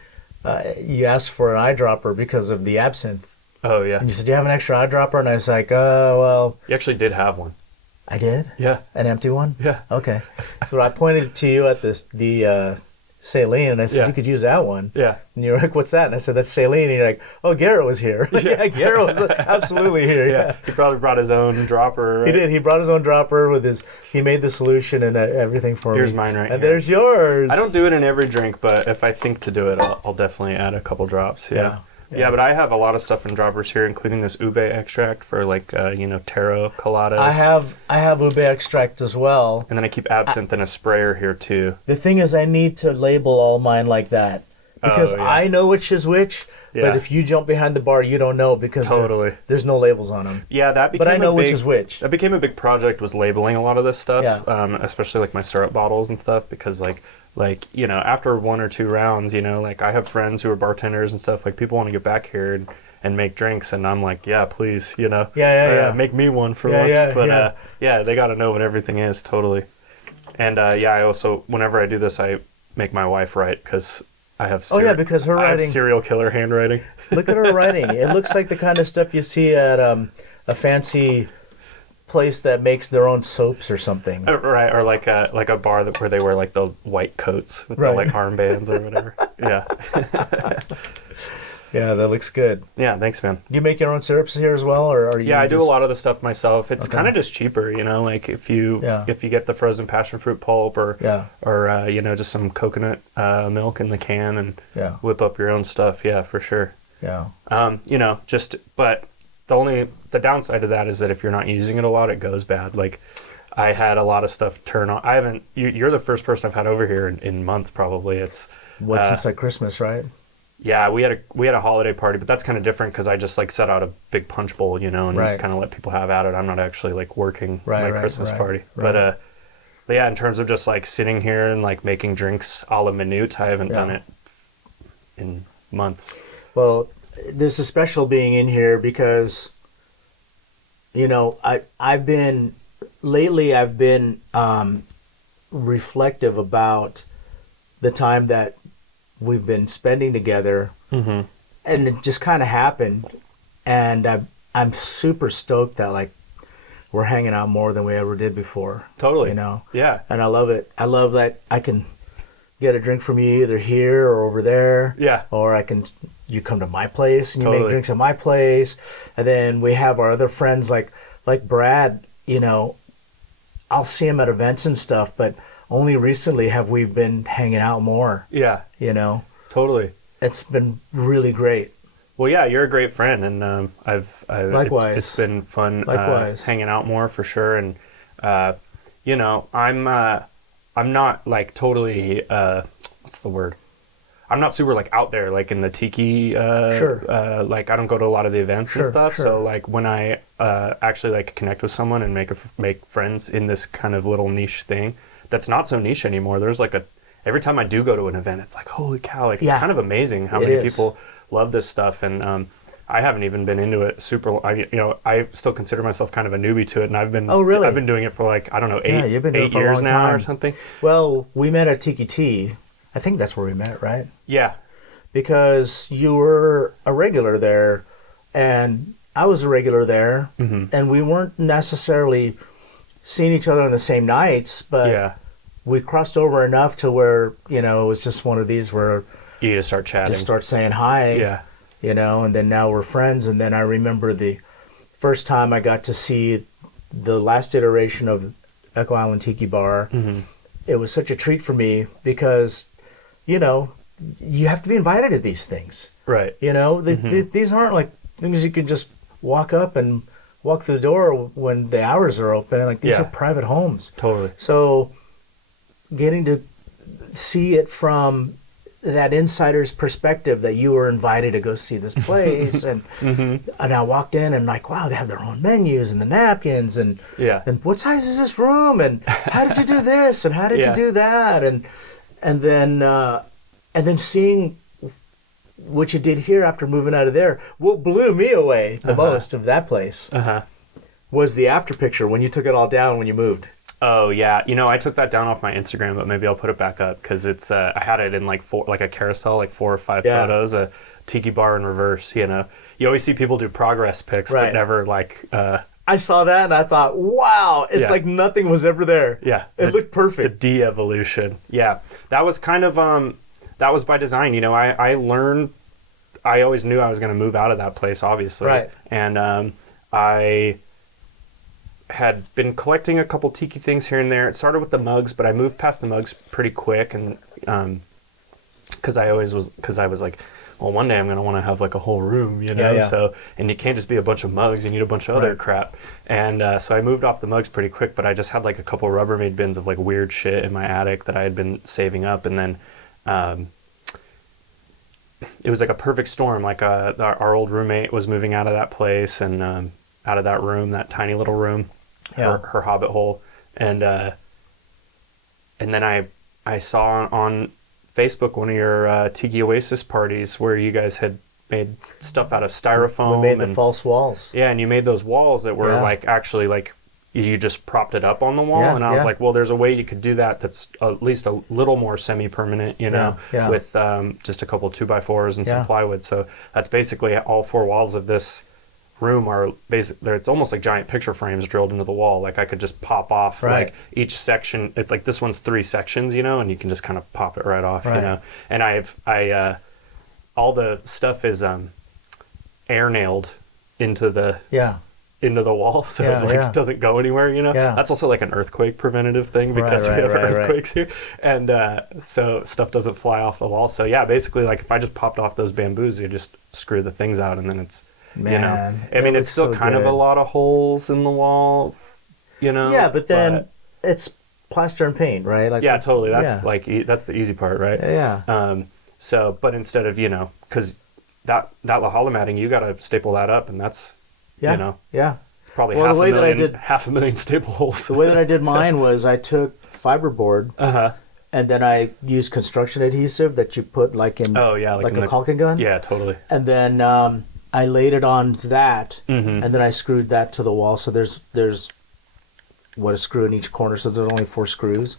you asked for an eyedropper because of the absinthe. Oh yeah. And you said, "Do you have an extra eyedropper?" And I was like, "Oh well." You actually did have one. I did? Yeah. An empty one? Yeah. Okay. So I pointed to you at the saline, and I said, you could use that one. Yeah. And you're like, what's that? And I said, that's saline. And you're like, oh, Garrett was here. Yeah, Garrett was absolutely here. Yeah. He probably brought his own dropper. Right? He did. He brought his own dropper he made the solution and everything for me. Here's mine right and here. There's yours. I don't do it in every drink, but if I think to do it, I'll definitely add a couple drops. Yeah. Yeah, but I have a lot of stuff in droppers here, including this ube extract for like taro coladas. I have ube extract as well. And then I keep absinthe in a sprayer here too. The thing is, I need to label all mine like that because I know which is which. Yeah. But if you jump behind the bar, you don't know because there's no labels on them. Yeah, that became but I know which is which. That became a big project, was labeling a lot of this stuff, especially like my syrup bottles and stuff, because like after one or two rounds, like I have friends who are bartenders and stuff, like people want to get back here and make drinks, and I'm like, yeah, please, make me one for once. But they got to know what everything is, totally. And I also, whenever I do this, I make my wife write, because I have because her writing, I have serial killer handwriting. Look at her writing. It looks like the kind of stuff you see at a fancy place that makes their own soaps or something. Right, or like a bar where they wear like the white coats with the like armbands or whatever. Yeah. Yeah, that looks good. Yeah, thanks, man. Do you make your own syrups here as well, or are you? Yeah, I do a lot of the stuff myself. It's kind of just cheaper, like if you get the frozen passion fruit pulp or just some coconut milk in the can and whip up your own stuff. Yeah, for sure. Yeah. But the downside of that is that if you're not using it a lot, it goes bad. Like I had a lot of stuff turn on. You're the first person I've had over here in months probably. It's since like Christmas, right? Yeah, we had a holiday party, but that's kind of different because I just like set out a big punch bowl, and kind of let people have at it. I'm not actually like working my Christmas party, but yeah, in terms of just like sitting here and like making drinks a la minute, I haven't done it in months. Well, this is special being in here because I've been reflective about the time that we've been spending together, and it just kind of happened, and I'm super stoked that like we're hanging out more than we ever did before. Totally. Yeah. And I love it. I love that I can get a drink from you either here or over there. Yeah. Or you come to my place and you make drinks at my place, and then we have our other friends like Brad. I'll see him at events and stuff, but only recently have we been hanging out more. Yeah. Totally. It's been really great. Well, yeah, you're a great friend, and likewise. It's been fun hanging out more for sure. And I'm not like totally what's the word? I'm not super like out there like in the tiki. Like I don't go to a lot of the events and stuff. Sure. So like when I actually like connect with someone and make friends in this kind of little niche thing. That's not so niche anymore. There's like every time I do go to an event, it's like, holy cow, like it's kind of amazing how many people love this stuff. And I haven't even been into it super. I still consider myself kind of a newbie to it, and I've been I've been doing it for like I don't know 8 years now or something. Well, we met at Tiki Tea. I think that's where we met, right? Yeah, because you were a regular there, and I was a regular there, and we weren't necessarily seeing each other on the same nights, but we crossed over enough to where, it was just one of these where you just start chatting. Just start saying hi. Yeah. And then now we're friends. And then I remember the first time I got to see the last iteration of Echo Island Tiki Bar. It was such a treat for me because, you have to be invited to these things. Right. These aren't like things you can just walk up and walk through the door when the hours are open. Like these are private homes. Totally. So getting to see it from that insider's perspective that you were invited to go see this place and and I walked in and like, wow, they have their own menus and the napkins and what size is this room and how did you do this and how did you do that and then seeing what you did here after moving out of there. What blew me away the most of that place was the after picture when you took it all down when you moved. Oh yeah, I took that down off my Instagram, but maybe I'll put it back up because it's I had it in like a carousel, like 4 or 5 photos, a tiki bar in reverse. You always see people do progress pics, but never like. I saw that and I thought, wow, it's like nothing was ever there. Yeah, it looked perfect. The de-evolution. Yeah, that was kind of that was by design. I learned. I always knew I was going to move out of that place, obviously, right? And I had been collecting a couple tiki things here and there. It started with the mugs, but I moved past the mugs pretty quick, and because I was like, well, one day I'm going to want to have like a whole room, So, and it can't just be a bunch of mugs. You need a bunch of other crap. And so I moved off the mugs pretty quick, but I just had like a couple Rubbermaid bins of like weird shit in my attic that I had been saving up, and then it was like a perfect storm. Like our old roommate was moving out of that place and out of that room, that tiny little room. Her hobbit hole, and then I saw on Facebook one of your Tiki Oasis parties where you guys had made stuff out of styrofoam. We made the false walls. Yeah, and you made those walls that were like actually like you just propped it up on the wall, and I was like, well, there's a way you could do that that's at least a little more semi-permanent, with just a couple 2x4s and some plywood. So that's basically all 4 walls of this room are basically, it's almost like giant picture frames drilled into the wall. Like I could just pop off like each section. Like this one's 3 sections, and you can just kind of pop it right off, And I all the stuff is air nailed into the wall, so it doesn't go anywhere, That's also like an earthquake preventative thing because we have earthquakes here, and so stuff doesn't fly off the wall. So basically, like if I just popped off those bamboos, you just screw the things out, and then it's I mean, it's still kind of a lot of holes in the wall, Yeah, but then it's plaster and paint, right? Like totally. That's that's the easy part, right? Yeah. So, but instead of because that La Jolla matting, you got to staple that up, and that's probably half a million staple holes. The way that I did mine was I took fiberboard, and then I used construction adhesive that you put like in like a caulking gun. Yeah, totally. And then I laid it on that, and then I screwed that to the wall. So there's a screw in each corner, so there's only 4 screws.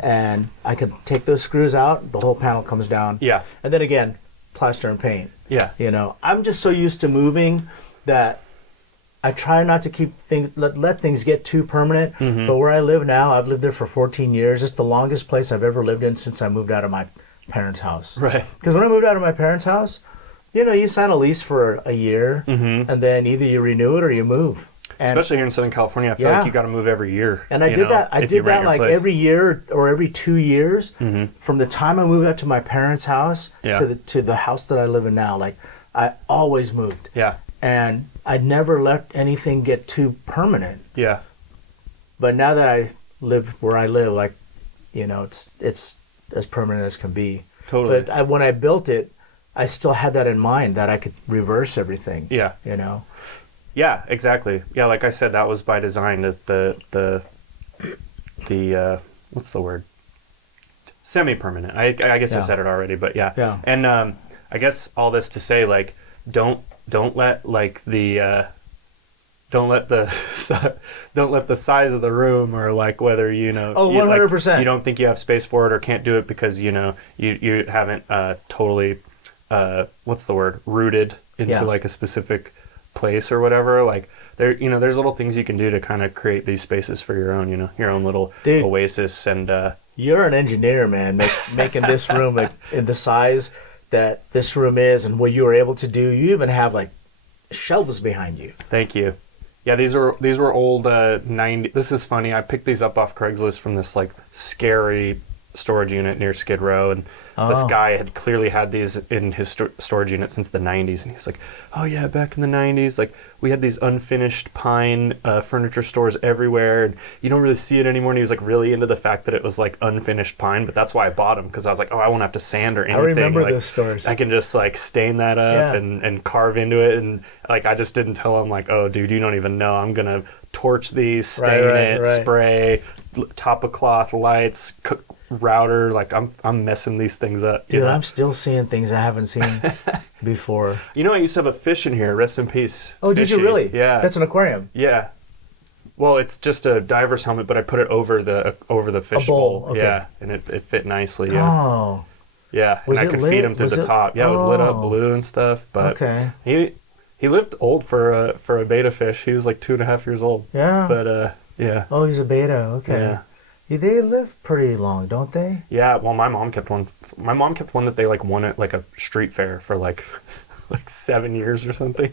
And I can take those screws out, the whole panel comes down. Yeah. And then again, plaster and paint. Yeah. I'm just so used to moving that I try not to keep let things get too permanent. But where I live now, I've lived there for 14 years. It's the longest place I've ever lived in since I moved out of my parents' house. Right. Because when I moved out of my parents' house, you sign a lease for a year, and then either you renew it or you move. And especially here in Southern California, I feel like you got to move every year. And I did that. I did that like every year or every 2 years, from the time I moved out to my parents' house to the house that I live in now. Like I always moved. Yeah. And I never let anything get too permanent. Yeah. But now that I live where I live, like, it's as permanent as can be. Totally. But when I built it, I still had that in mind that I could reverse everything. Yeah. Yeah, exactly. Yeah, like I said, that was by design. The what's the word? Semi-permanent. I guess I said it already, but yeah. Yeah. And I guess all this to say, like, don't let like the don't let the size of the room or like whether 100%. You don't think you have space for it or can't do it because you haven't totally what's the word, rooted into like a specific place or whatever. Like there's little things you can do to kind of create these spaces for your own your own little oasis. And you're an engineer, man, making this room in the size that this room is and what you were able to do. You even have like shelves behind you. Thank you. Yeah, these were old 90. This is funny. I picked these up off Craigslist from this like scary storage unit near Skid Row, and this guy had clearly had these in his storage unit since the 90s, and he was like, oh yeah, back in the 90s, like we had these unfinished pine furniture stores everywhere, and you don't really see it anymore. And he was like really into the fact that it was like unfinished pine, but that's why I bought them, because I was like, oh, I won't have to sand or anything. I remember like, those stores. I can just like stain that up and carve into it, and like I just didn't tell him like, oh dude, you don't even know, I'm gonna torch these, stain spray, top of cloth, lights, router, like I'm messing these things up. Dude, I'm still seeing things I haven't seen before. I used to have a fish in here, rest in peace. Oh, Fishy. did you really? Yeah. That's an aquarium. Yeah. Well, it's just a diver's helmet, but I put it over the fish bowl. Okay. Yeah, and it fit nicely. Yeah. Oh. Yeah, Was and I it could lit? feed him through the top. Yeah, it was lit up blue and stuff. But he lived old for a beta fish. He was like 2.5 years old. Yeah. But yeah. Oh, he's a beta. Okay. Yeah. They live pretty long, don't they? Yeah, well, my mom kept one. My mom kept one that they like won at like a street fair for like 7 years or something.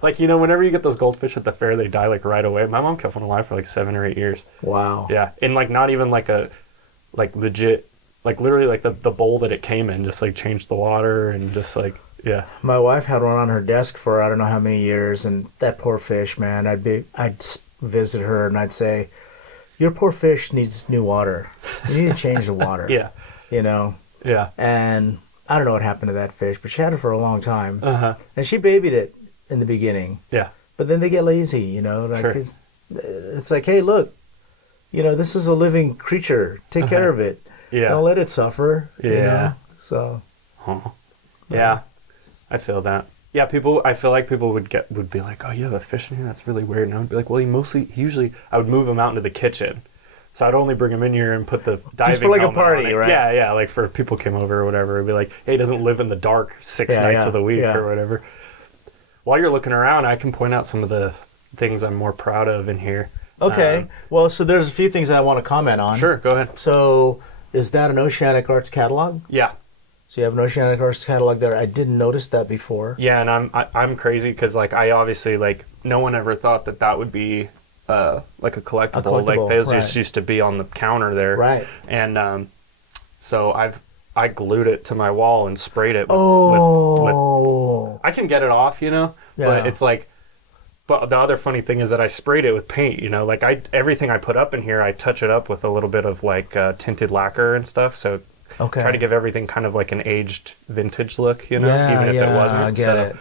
Whenever you get those goldfish at the fair, they die like right away. My mom kept one alive for like 7 or 8 years. Wow. Yeah, and like not even like a legit, like literally like the bowl that it came in just like changed the water and just like My wife had one on her desk for I don't know how many years, and that poor fish, man. I'd visit her and I'd say, your poor fish needs new water. You need to change the water. Yeah. Yeah. And I don't know what happened to that fish, but she had it for a long time. And she babied it in the beginning. Yeah. But then they get lazy, like sure. It's like, hey, look, this is a living creature. Take care of it. Yeah. Don't let it suffer. Yeah. So. Yeah. I feel that. Yeah, I feel like people would be like, oh, you have a fish in here? That's really weird. And I would be like, well, usually I would move him out into the kitchen. So I'd only bring him in here and put the diving just for like a helmet party, on it. right? Yeah, like for people came over or whatever. It'd be like, hey, he doesn't live in the dark 6 nights of the week or whatever. while you're looking around, I can point out some of the things I'm more proud of in here. Okay. Well, so there's a few things I want to comment on. Sure, go ahead. So, is that an Oceanic Arts catalog? Yeah. So you have an Oceanic Arts catalog there. I didn't notice that before. Yeah, and I'm crazy because like I obviously like no one ever thought that would be like a collectible. Like those just used to be on the counter there. Right. And so I glued it to my wall and sprayed it. With I can get it off, you know, but it's like. But the other funny thing is that I sprayed it with paint, you know, like everything I put up in here, I touch it up with a little bit of like tinted lacquer and stuff. So try to give everything kind of like an aged vintage look, you know, even if it wasn't. I get it.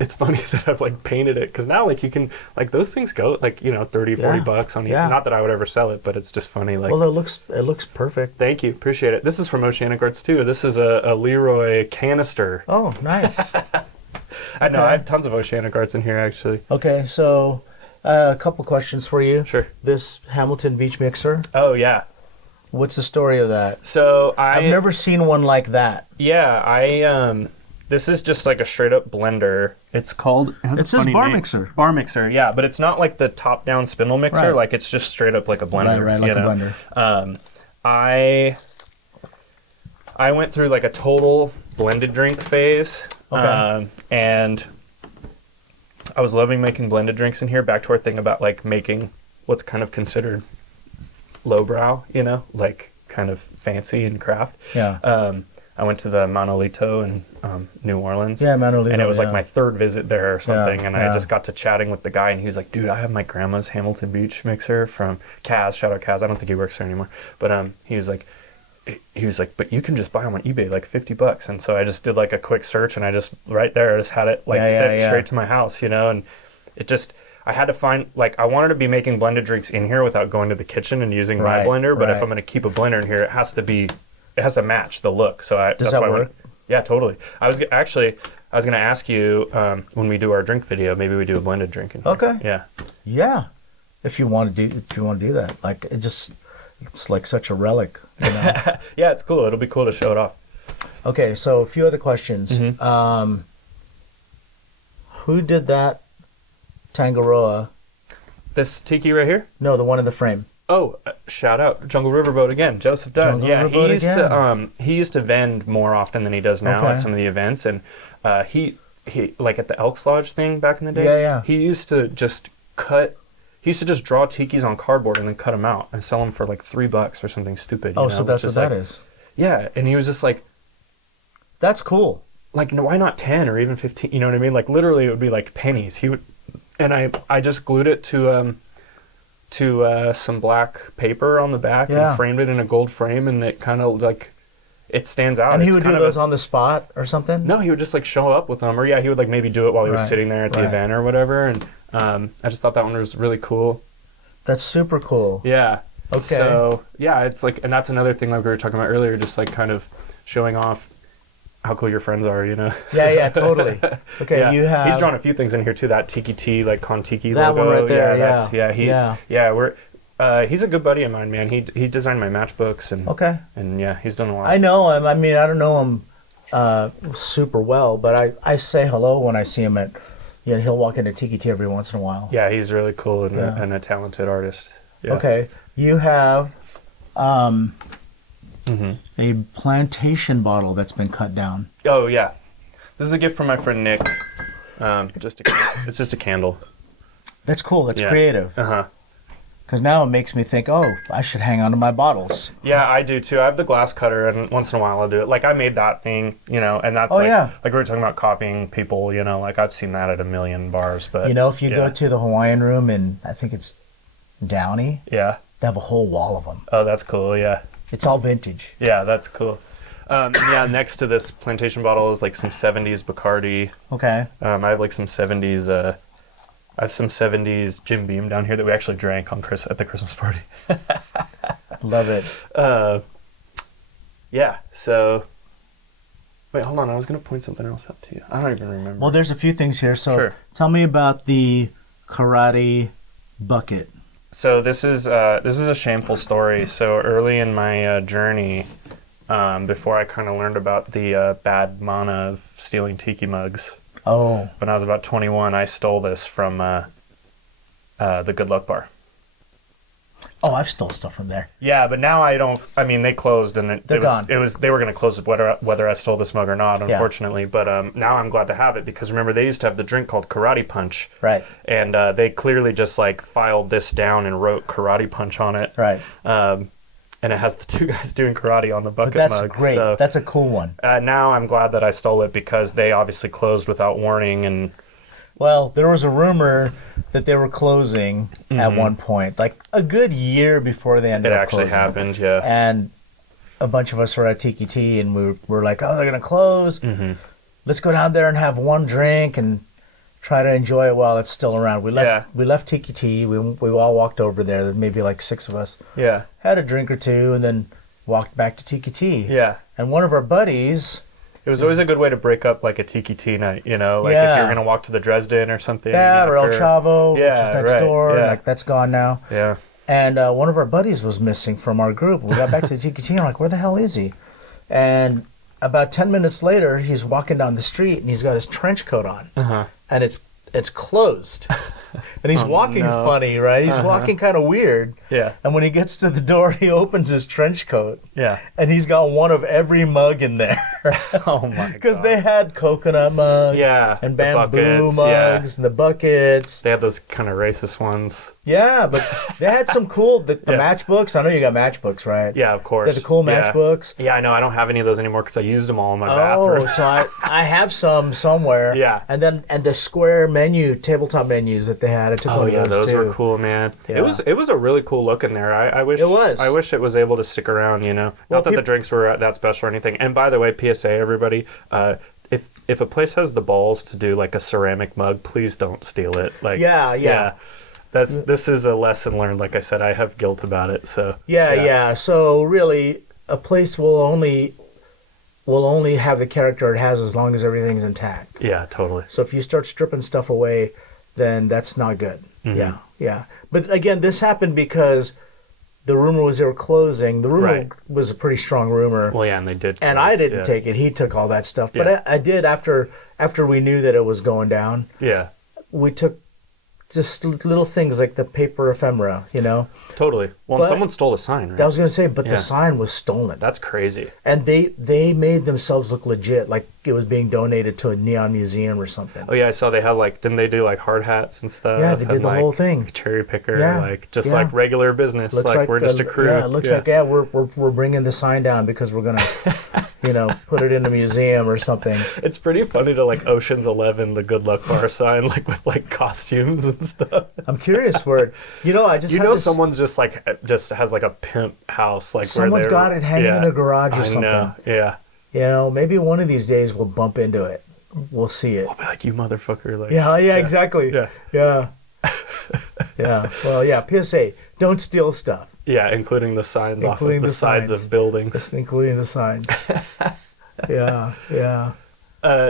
It's funny that I've like painted it because now like you can like those things go like, you know, 30, 40 bucks on not that I would ever sell it, but it's just funny. Like, well, it looks perfect. Thank you. Appreciate it. This is from Oceanic Arts too. This is a Leroy canister. Oh, nice. I know, I have tons of Oceanic Arts in here, actually. Okay, so a couple questions for you. Sure. This Hamilton Beach mixer. Oh, yeah. What's the story of that? So I've never seen one like that. Yeah, this is just like a straight up blender. It's called... It says bar mixer. Bar mixer, yeah, but it's not like the top down spindle mixer. Right. Like it's just straight up like a blender. Right, like a blender. I went through like a total blended drink phase. Okay. And I was loving making blended drinks in here. Back to our thing about like making what's kind of considered lowbrow, you know, like kind of fancy and craft. Yeah. I went to the Manolito in New Orleans. Yeah, Manolito. And it was like my third visit there or something. Yeah, and I just got to chatting with the guy, and he was like, dude, I have my grandma's Hamilton Beach mixer from Kaz. Shout out Kaz. I don't think he works there anymore. But he was like, but you can just buy them on eBay, like $50. And so I just did like a quick search, and I just right there, I just had it like sent straight to my house, you know, and it just, I had to find, like, I wanted to be making blended drinks in here without going to the kitchen and using my blender. But if I'm going to keep a blender in here, it has to match the look. So Does that work? Yeah, totally. I was going to ask you when we do our drink video, maybe we do a blended drink in here. Okay. Yeah. Yeah. If you want to do that, like it's like such a relic, you know? Yeah, it's cool. It'll be cool to show it off. Okay, so a few other questions. Mm-hmm. Who did that Tangaroa? This tiki right here? No, the one in the frame. Oh, shout out Jungle Riverboat again, Joseph Dunn. He used to vend more often than he does now at some of the events, and he like at the Elks Lodge thing back in the day. He used to just draw tikis on cardboard and then cut them out and sell them for like $3 or something stupid. So that's what that is. Yeah, and he was just like, that's cool. Like, why not 10 or even 15? You know what I mean? Like, literally, it would be like pennies. And I just glued it to some black paper on the back and framed it in a gold frame, and it kind of like it stands out. And he would do those on the spot or something? No, he would just like show up with them, or he would like maybe do it while he was sitting there at the event or whatever. And I just thought that one was really cool. That's super cool. Yeah. Okay. So yeah, it's like, and that's another thing like we were talking about earlier, just like kind of showing off how cool your friends are, you know? Yeah, totally. Okay, you have... He's drawn a few things in here too, that Tiki T, like Kontiki logo. That one right there, he's a good buddy of mine, man. He designed my matchbooks, and and yeah, he's done a lot. I know him. I mean, I don't know him super well, but I say hello when I see him at, you know, he'll walk into Tiki T every once in a while. Yeah, he's really cool and a talented artist. Yeah. Okay, you have a plantation bottle that's been cut down. Oh yeah, this is a gift from my friend Nick. It's just a candle. That's cool. That's creative. Uh-huh. Because now it makes me think, oh, I should hang on to my bottles. Yeah, I do too. I have the glass cutter, and once in a while I'll do it. Like I made that thing, you know, and that's like we were talking about copying people, you know, like I've seen that at a million bars. But you know, if you go to the Hawaiian Room in, I think it's Downey, they have a whole wall of them. Oh, that's cool. Yeah. It's all vintage. Yeah, that's cool. Next to this plantation bottle is like some 70s Bacardi. Okay. I have like some 70s. I have some 70s Jim Beam down here that we actually drank on at the Christmas party. Love it. Yeah. So, wait, hold on. I was gonna point something else out to you. I don't even remember. Well, there's a few things here. So, tell me about the karate bucket. So this is a shameful story. So early in my journey, before I kind of learned about the bad mana of stealing tiki mugs, Oh. When I was about 21, I stole this from the Good Luck Bar. Oh, I've stole stuff from there. Yeah, but now I don't. I mean, they closed, and They're gone. They were going to close it whether I stole this mug or not, unfortunately. Yeah. But now I'm glad to have it because remember they used to have the drink called Karate Punch, right? And they clearly just like filed this down and wrote Karate Punch on it, right? And it has the two guys doing karate on the bucket but that's mug. Great. So, that's a cool one. Now I'm glad that I stole it because they obviously closed without warning and. Well, there was a rumor that they were closing at one point, like a good year before they ended up closing. It actually happened, yeah. And a bunch of us were at Tiki Tea, and we were like, oh, they're going to close. Mm-hmm. Let's go down there and have one drink and try to enjoy it while it's still around. We left Tiki Tea. We all walked over there. There were maybe like 6 of us. Yeah. Had a drink or two, and then walked back to Tiki Tea. Yeah. And one of our buddies... It was always a good way to break up like a Tiki Tea night, you know? Like if you're going to walk to the Dresden or something. That or El Chavo, which is next door. Yeah. Like, that's gone now. Yeah. And one of our buddies was missing from our group. We got back to Tiki Tea and I'm like, where the hell is he? And about 10 minutes later, he's walking down the street and he's got his trench coat on. Uh-huh. And it's closed. And he's walking funny, right? He's walking kind of weird. Yeah. And when he gets to the door, he opens his trench coat. Yeah. And he's got one of every mug in there. Oh, my God. Because they had coconut mugs. Yeah. And bamboo buckets, mugs and the buckets. They had those kind of racist ones. Yeah, but they had some cool, the matchbooks. I know you got matchbooks, right? Yeah, of course. They had the cool matchbooks. Yeah, I know. I don't have any of those anymore because I used them all in my bathroom. Oh, so I have some somewhere. Yeah. And the square tabletop menus that they had. I took one of those too. Those were cool, man. Yeah. It was a really cool look in there. I wish it was. I wish it was able to stick around, you know. Well, Not that the drinks were that special or anything. And by the way, PSA, everybody, if a place has the balls to do like a ceramic mug, please don't steal it. Like yeah. This is a lesson learned. Like I said, I have guilt about it. So yeah. So really, a place will only have the character it has as long as everything's intact. Yeah, totally. So if you start stripping stuff away, then that's not good. Mm-hmm. Yeah. But again, this happened because the rumor was they were closing. The rumor was a pretty strong rumor. Well, yeah, and they did. And I didn't take it. He took all that stuff. But I did after we knew that it was going down. Yeah. We took just little things like the paper ephemera, you know? Totally. Well, and someone stole the sign, right? I was going to say, but the sign was stolen. That's crazy. And they made themselves look legit, like it was being donated to a neon museum or something. Oh, yeah, I saw they had, didn't they do, hard hats and stuff? Yeah, they did the whole thing. Cherry picker, like regular business. Looks like we're just a crew. Yeah, it looks like, we're bringing the sign down because we're going to, put it in a museum or something. It's pretty funny to, Ocean's 11, the Good Luck Bar sign, with, costumes and stuff. I'm curious where, I just someone's just has a pimp house, someone's got it hanging in their garage or something. I know, yeah. Maybe one of these days we'll bump into it. We'll see it. We'll be like, you motherfucker. Yeah, exactly. Yeah. Yeah. Yeah. Well, yeah, PSA, don't steal stuff. Yeah, including the signs off of the sides of buildings. Including the signs. Yeah.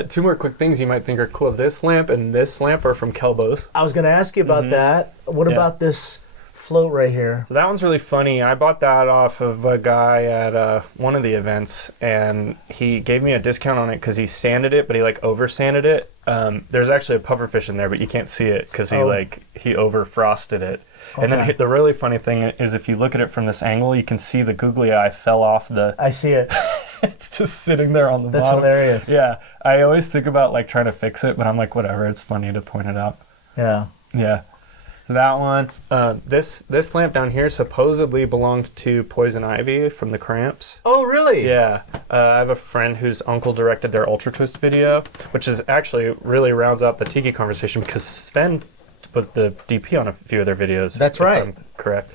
2 more quick things you might think are cool. This lamp and this lamp are from Kelbo's. I was going to ask you about that. What about this float right here? So that one's really funny. I bought that off of a guy at one of the events, and he gave me a discount on it because he sanded it, but he over sanded it. There's actually a pufferfish in there, but you can't see it because he over frosted it. Okay. And then the really funny thing is if you look at it from this angle, you can see the googly eye fell off the... I see it. It's just sitting there on the bottom. That's hilarious. Yeah. I always think about trying to fix it, but I'm like, whatever. It's funny to point it out. Yeah. Yeah. So that one. This lamp down here supposedly belonged to Poison Ivy from the Cramps. Oh, really? Yeah. I have a friend whose uncle directed their Ultra Twist video, which is actually really rounds out the Tiki conversation because Sven was the DP on a few of their videos. That's right. If I'm correct.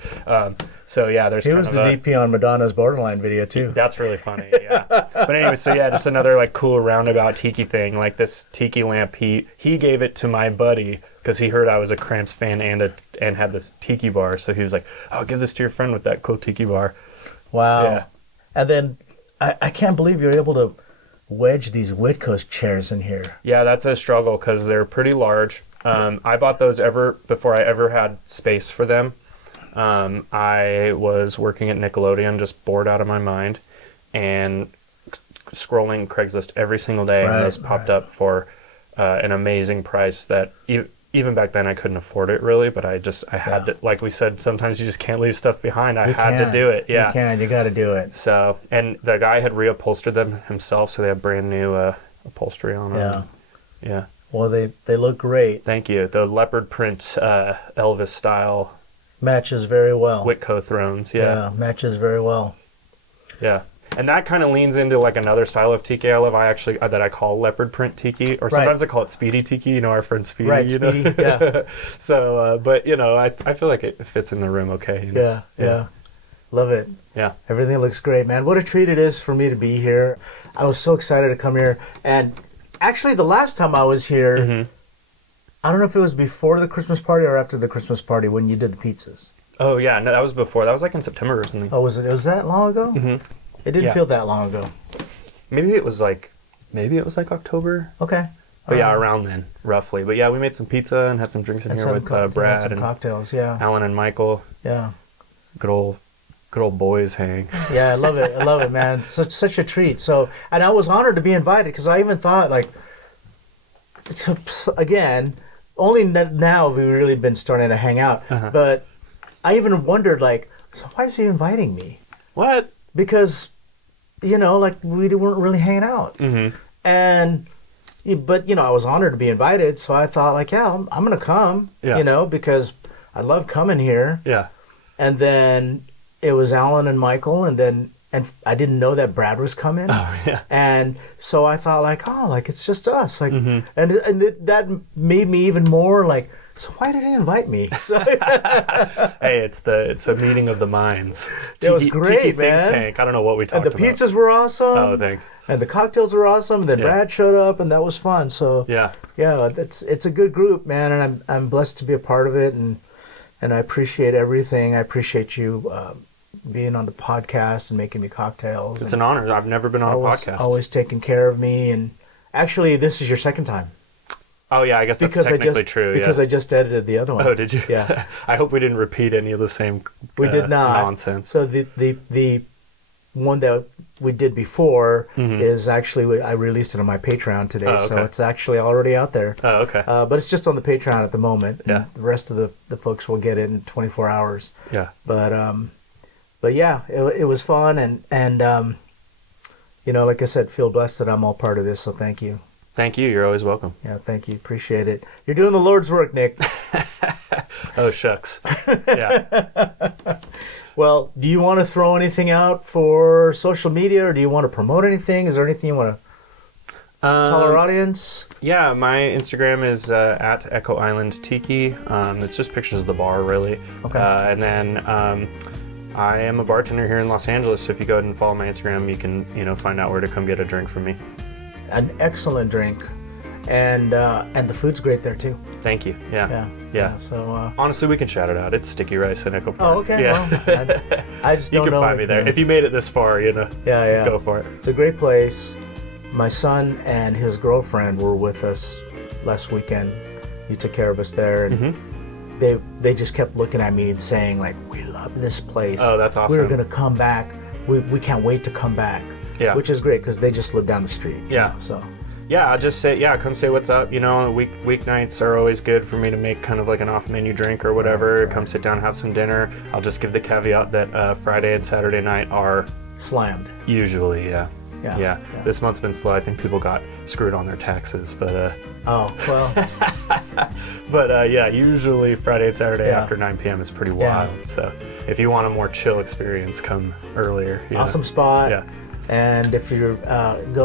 So yeah, there's. He was the DP on Madonna's Borderline video too. That's really funny. Yeah. But anyway, so yeah, just another cool roundabout Tiki thing. This Tiki lamp, he gave it to my buddy because he heard I was a Cramps fan and had this Tiki bar. So he was like, "Oh, give this to your friend with that cool Tiki bar." Wow. Yeah. And then I can't believe you're able to wedge these Whitcoast chairs in here. Yeah, that's a struggle because they're pretty large. I bought those before I ever had space for them. I was working at Nickelodeon, just bored out of my mind, and scrolling Craigslist every single day, and those popped up for an amazing price that even back then I couldn't afford it really, but I had to, like we said, sometimes you just can't leave stuff behind. I had to do it. Yeah. You got to do it. So, and the guy had reupholstered them himself, so they have brand new upholstery on them. Yeah. Well, they look great. Thank you. The leopard print Elvis style matches very well. Whitco thrones. Yeah, matches very well. Yeah. And that kind of leans into like another style of tiki I love. That I call leopard print tiki, or sometimes I call it speedy tiki. You know, our friend Speedy. Right, Speedy. Yeah. So, but you know, I feel like it fits in the room okay. You know? Yeah. Love it. Yeah. Everything looks great, man. What a treat it is for me to be here. I was so excited to come here. And actually, the last time I was here, I don't know if it was before the Christmas party or after the Christmas party when you did the pizzas. Oh yeah, no, that was before. That was like in September or something. Oh, was it? Was that long ago? Mm-hmm. It didn't feel that long ago. Maybe it was like October. Okay. But yeah, around then, roughly. But yeah, we made some pizza and had some drinks in here with Brad some and cocktails. Yeah. Alan and Michael. Yeah. Good old boys hang. Yeah, I love it, man. Such a treat. So, and I was honored to be invited because I even thought like, again, only now have we really been starting to hang out. But I even wondered like, so why is he inviting me? What? Because, you know, like we weren't really hanging out. But, you know, I was honored to be invited. So I thought like, yeah, I'm going to come, you know, because I love coming here. Yeah. And then it was Alan and Michael. And I didn't know that Brad was coming. Oh, yeah. And so I thought like, oh, like it's just us. Like, that made me even more like, so why did he invite me? So, hey, it's a meeting of the minds. It was great, Tiki man. Think tank. I don't know what we talked about. And the pizzas were awesome. Oh, thanks. And the cocktails were awesome. And then Brad showed up, and that was fun. So yeah, it's a good group, man. And I'm blessed to be a part of it, and I appreciate everything. I appreciate you being on the podcast and making me cocktails. It's an honor. I've never been on a podcast. Always taking care of me, and actually, this is your second time. Oh yeah, I guess that's technically true. Because I just edited the other one. Oh, did you? Yeah. I hope we didn't repeat any of the same. We did not. Nonsense. So the one that we did before is actually I released it on my Patreon today, so it's actually already out there. Oh, okay. But it's just on the Patreon at the moment. Yeah. The rest of the folks will get it in 24 hours. Yeah. But yeah, it was fun and you know, like I said, feel blessed that I'm all part of this. So thank you. Thank you. You're always welcome. Yeah, thank you. Appreciate it. You're doing the Lord's work, Nick. Oh, shucks. Yeah. Well, do you want to throw anything out for social media, or do you want to promote anything? Is there anything you want to tell our audience? Yeah, my Instagram is at Echo Island Tiki. It's just pictures of the bar, really. Okay. And then I am a bartender here in Los Angeles, so if you go ahead and follow my Instagram, you can find out where to come get a drink from me. An excellent drink, and the food's great there too. Thank you. Yeah. So honestly, we can shout it out. It's Sticky Rice in Echo Park. Oh, okay. Yeah. Well, I just don't know. You can find me there if you made it this far. Yeah. Go for it. It's a great place. My son and his girlfriend were with us last weekend. You took care of us there, and they just kept looking at me and saying like, "We love this place. Oh, that's awesome. We're gonna come back. We can't wait to come back." Yeah. Which is great because they just live down the street. Yeah. So. Yeah, I'll just say, come say what's up. Weeknights are always good for me to make kind of like an off-menu drink or whatever. Right. Come sit down, have some dinner. I'll just give the caveat that Friday and Saturday night are slammed. Usually, yeah. This month's been slow. I think people got screwed on their taxes, but. Oh well. But usually Friday and Saturday after 9 p.m. is pretty wild. Yeah. So if you want a more chill experience, come earlier. Awesome spot. Yeah. And if you're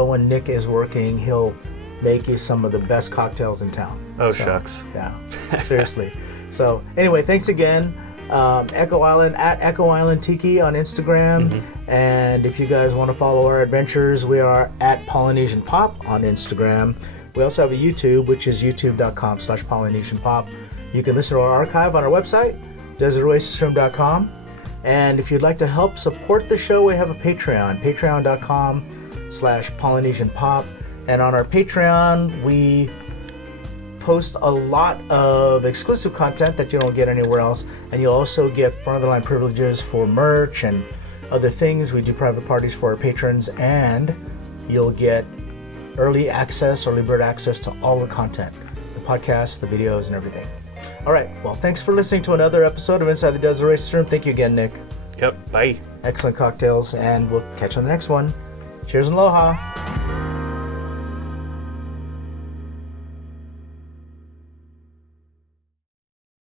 when Nick is working, he'll make you some of the best cocktails in town. Oh, shucks. Yeah, seriously. So anyway, thanks again. Echo Island, at Echo Island Tiki on Instagram. And if you guys want to follow our adventures, we are at Polynesian Pop on Instagram. We also have a YouTube, which is youtube.com/Polynesian Pop. You can listen to our archive on our website, desertoasisroom.com. And if you'd like to help support the show, we have a Patreon, patreon.com/Polynesian Pop. And on our Patreon, we post a lot of exclusive content that you don't get anywhere else. And you'll also get front-of-the-line privileges for merch and other things. We do private parties for our patrons, and you'll get early bird access to all the content, the podcasts, the videos, and everything. All right. Well, thanks for listening to another episode of Inside the Desert Oasis Room. Thank you again, Nick. Yep. Bye. Excellent cocktails, and we'll catch you on the next one. Cheers and aloha.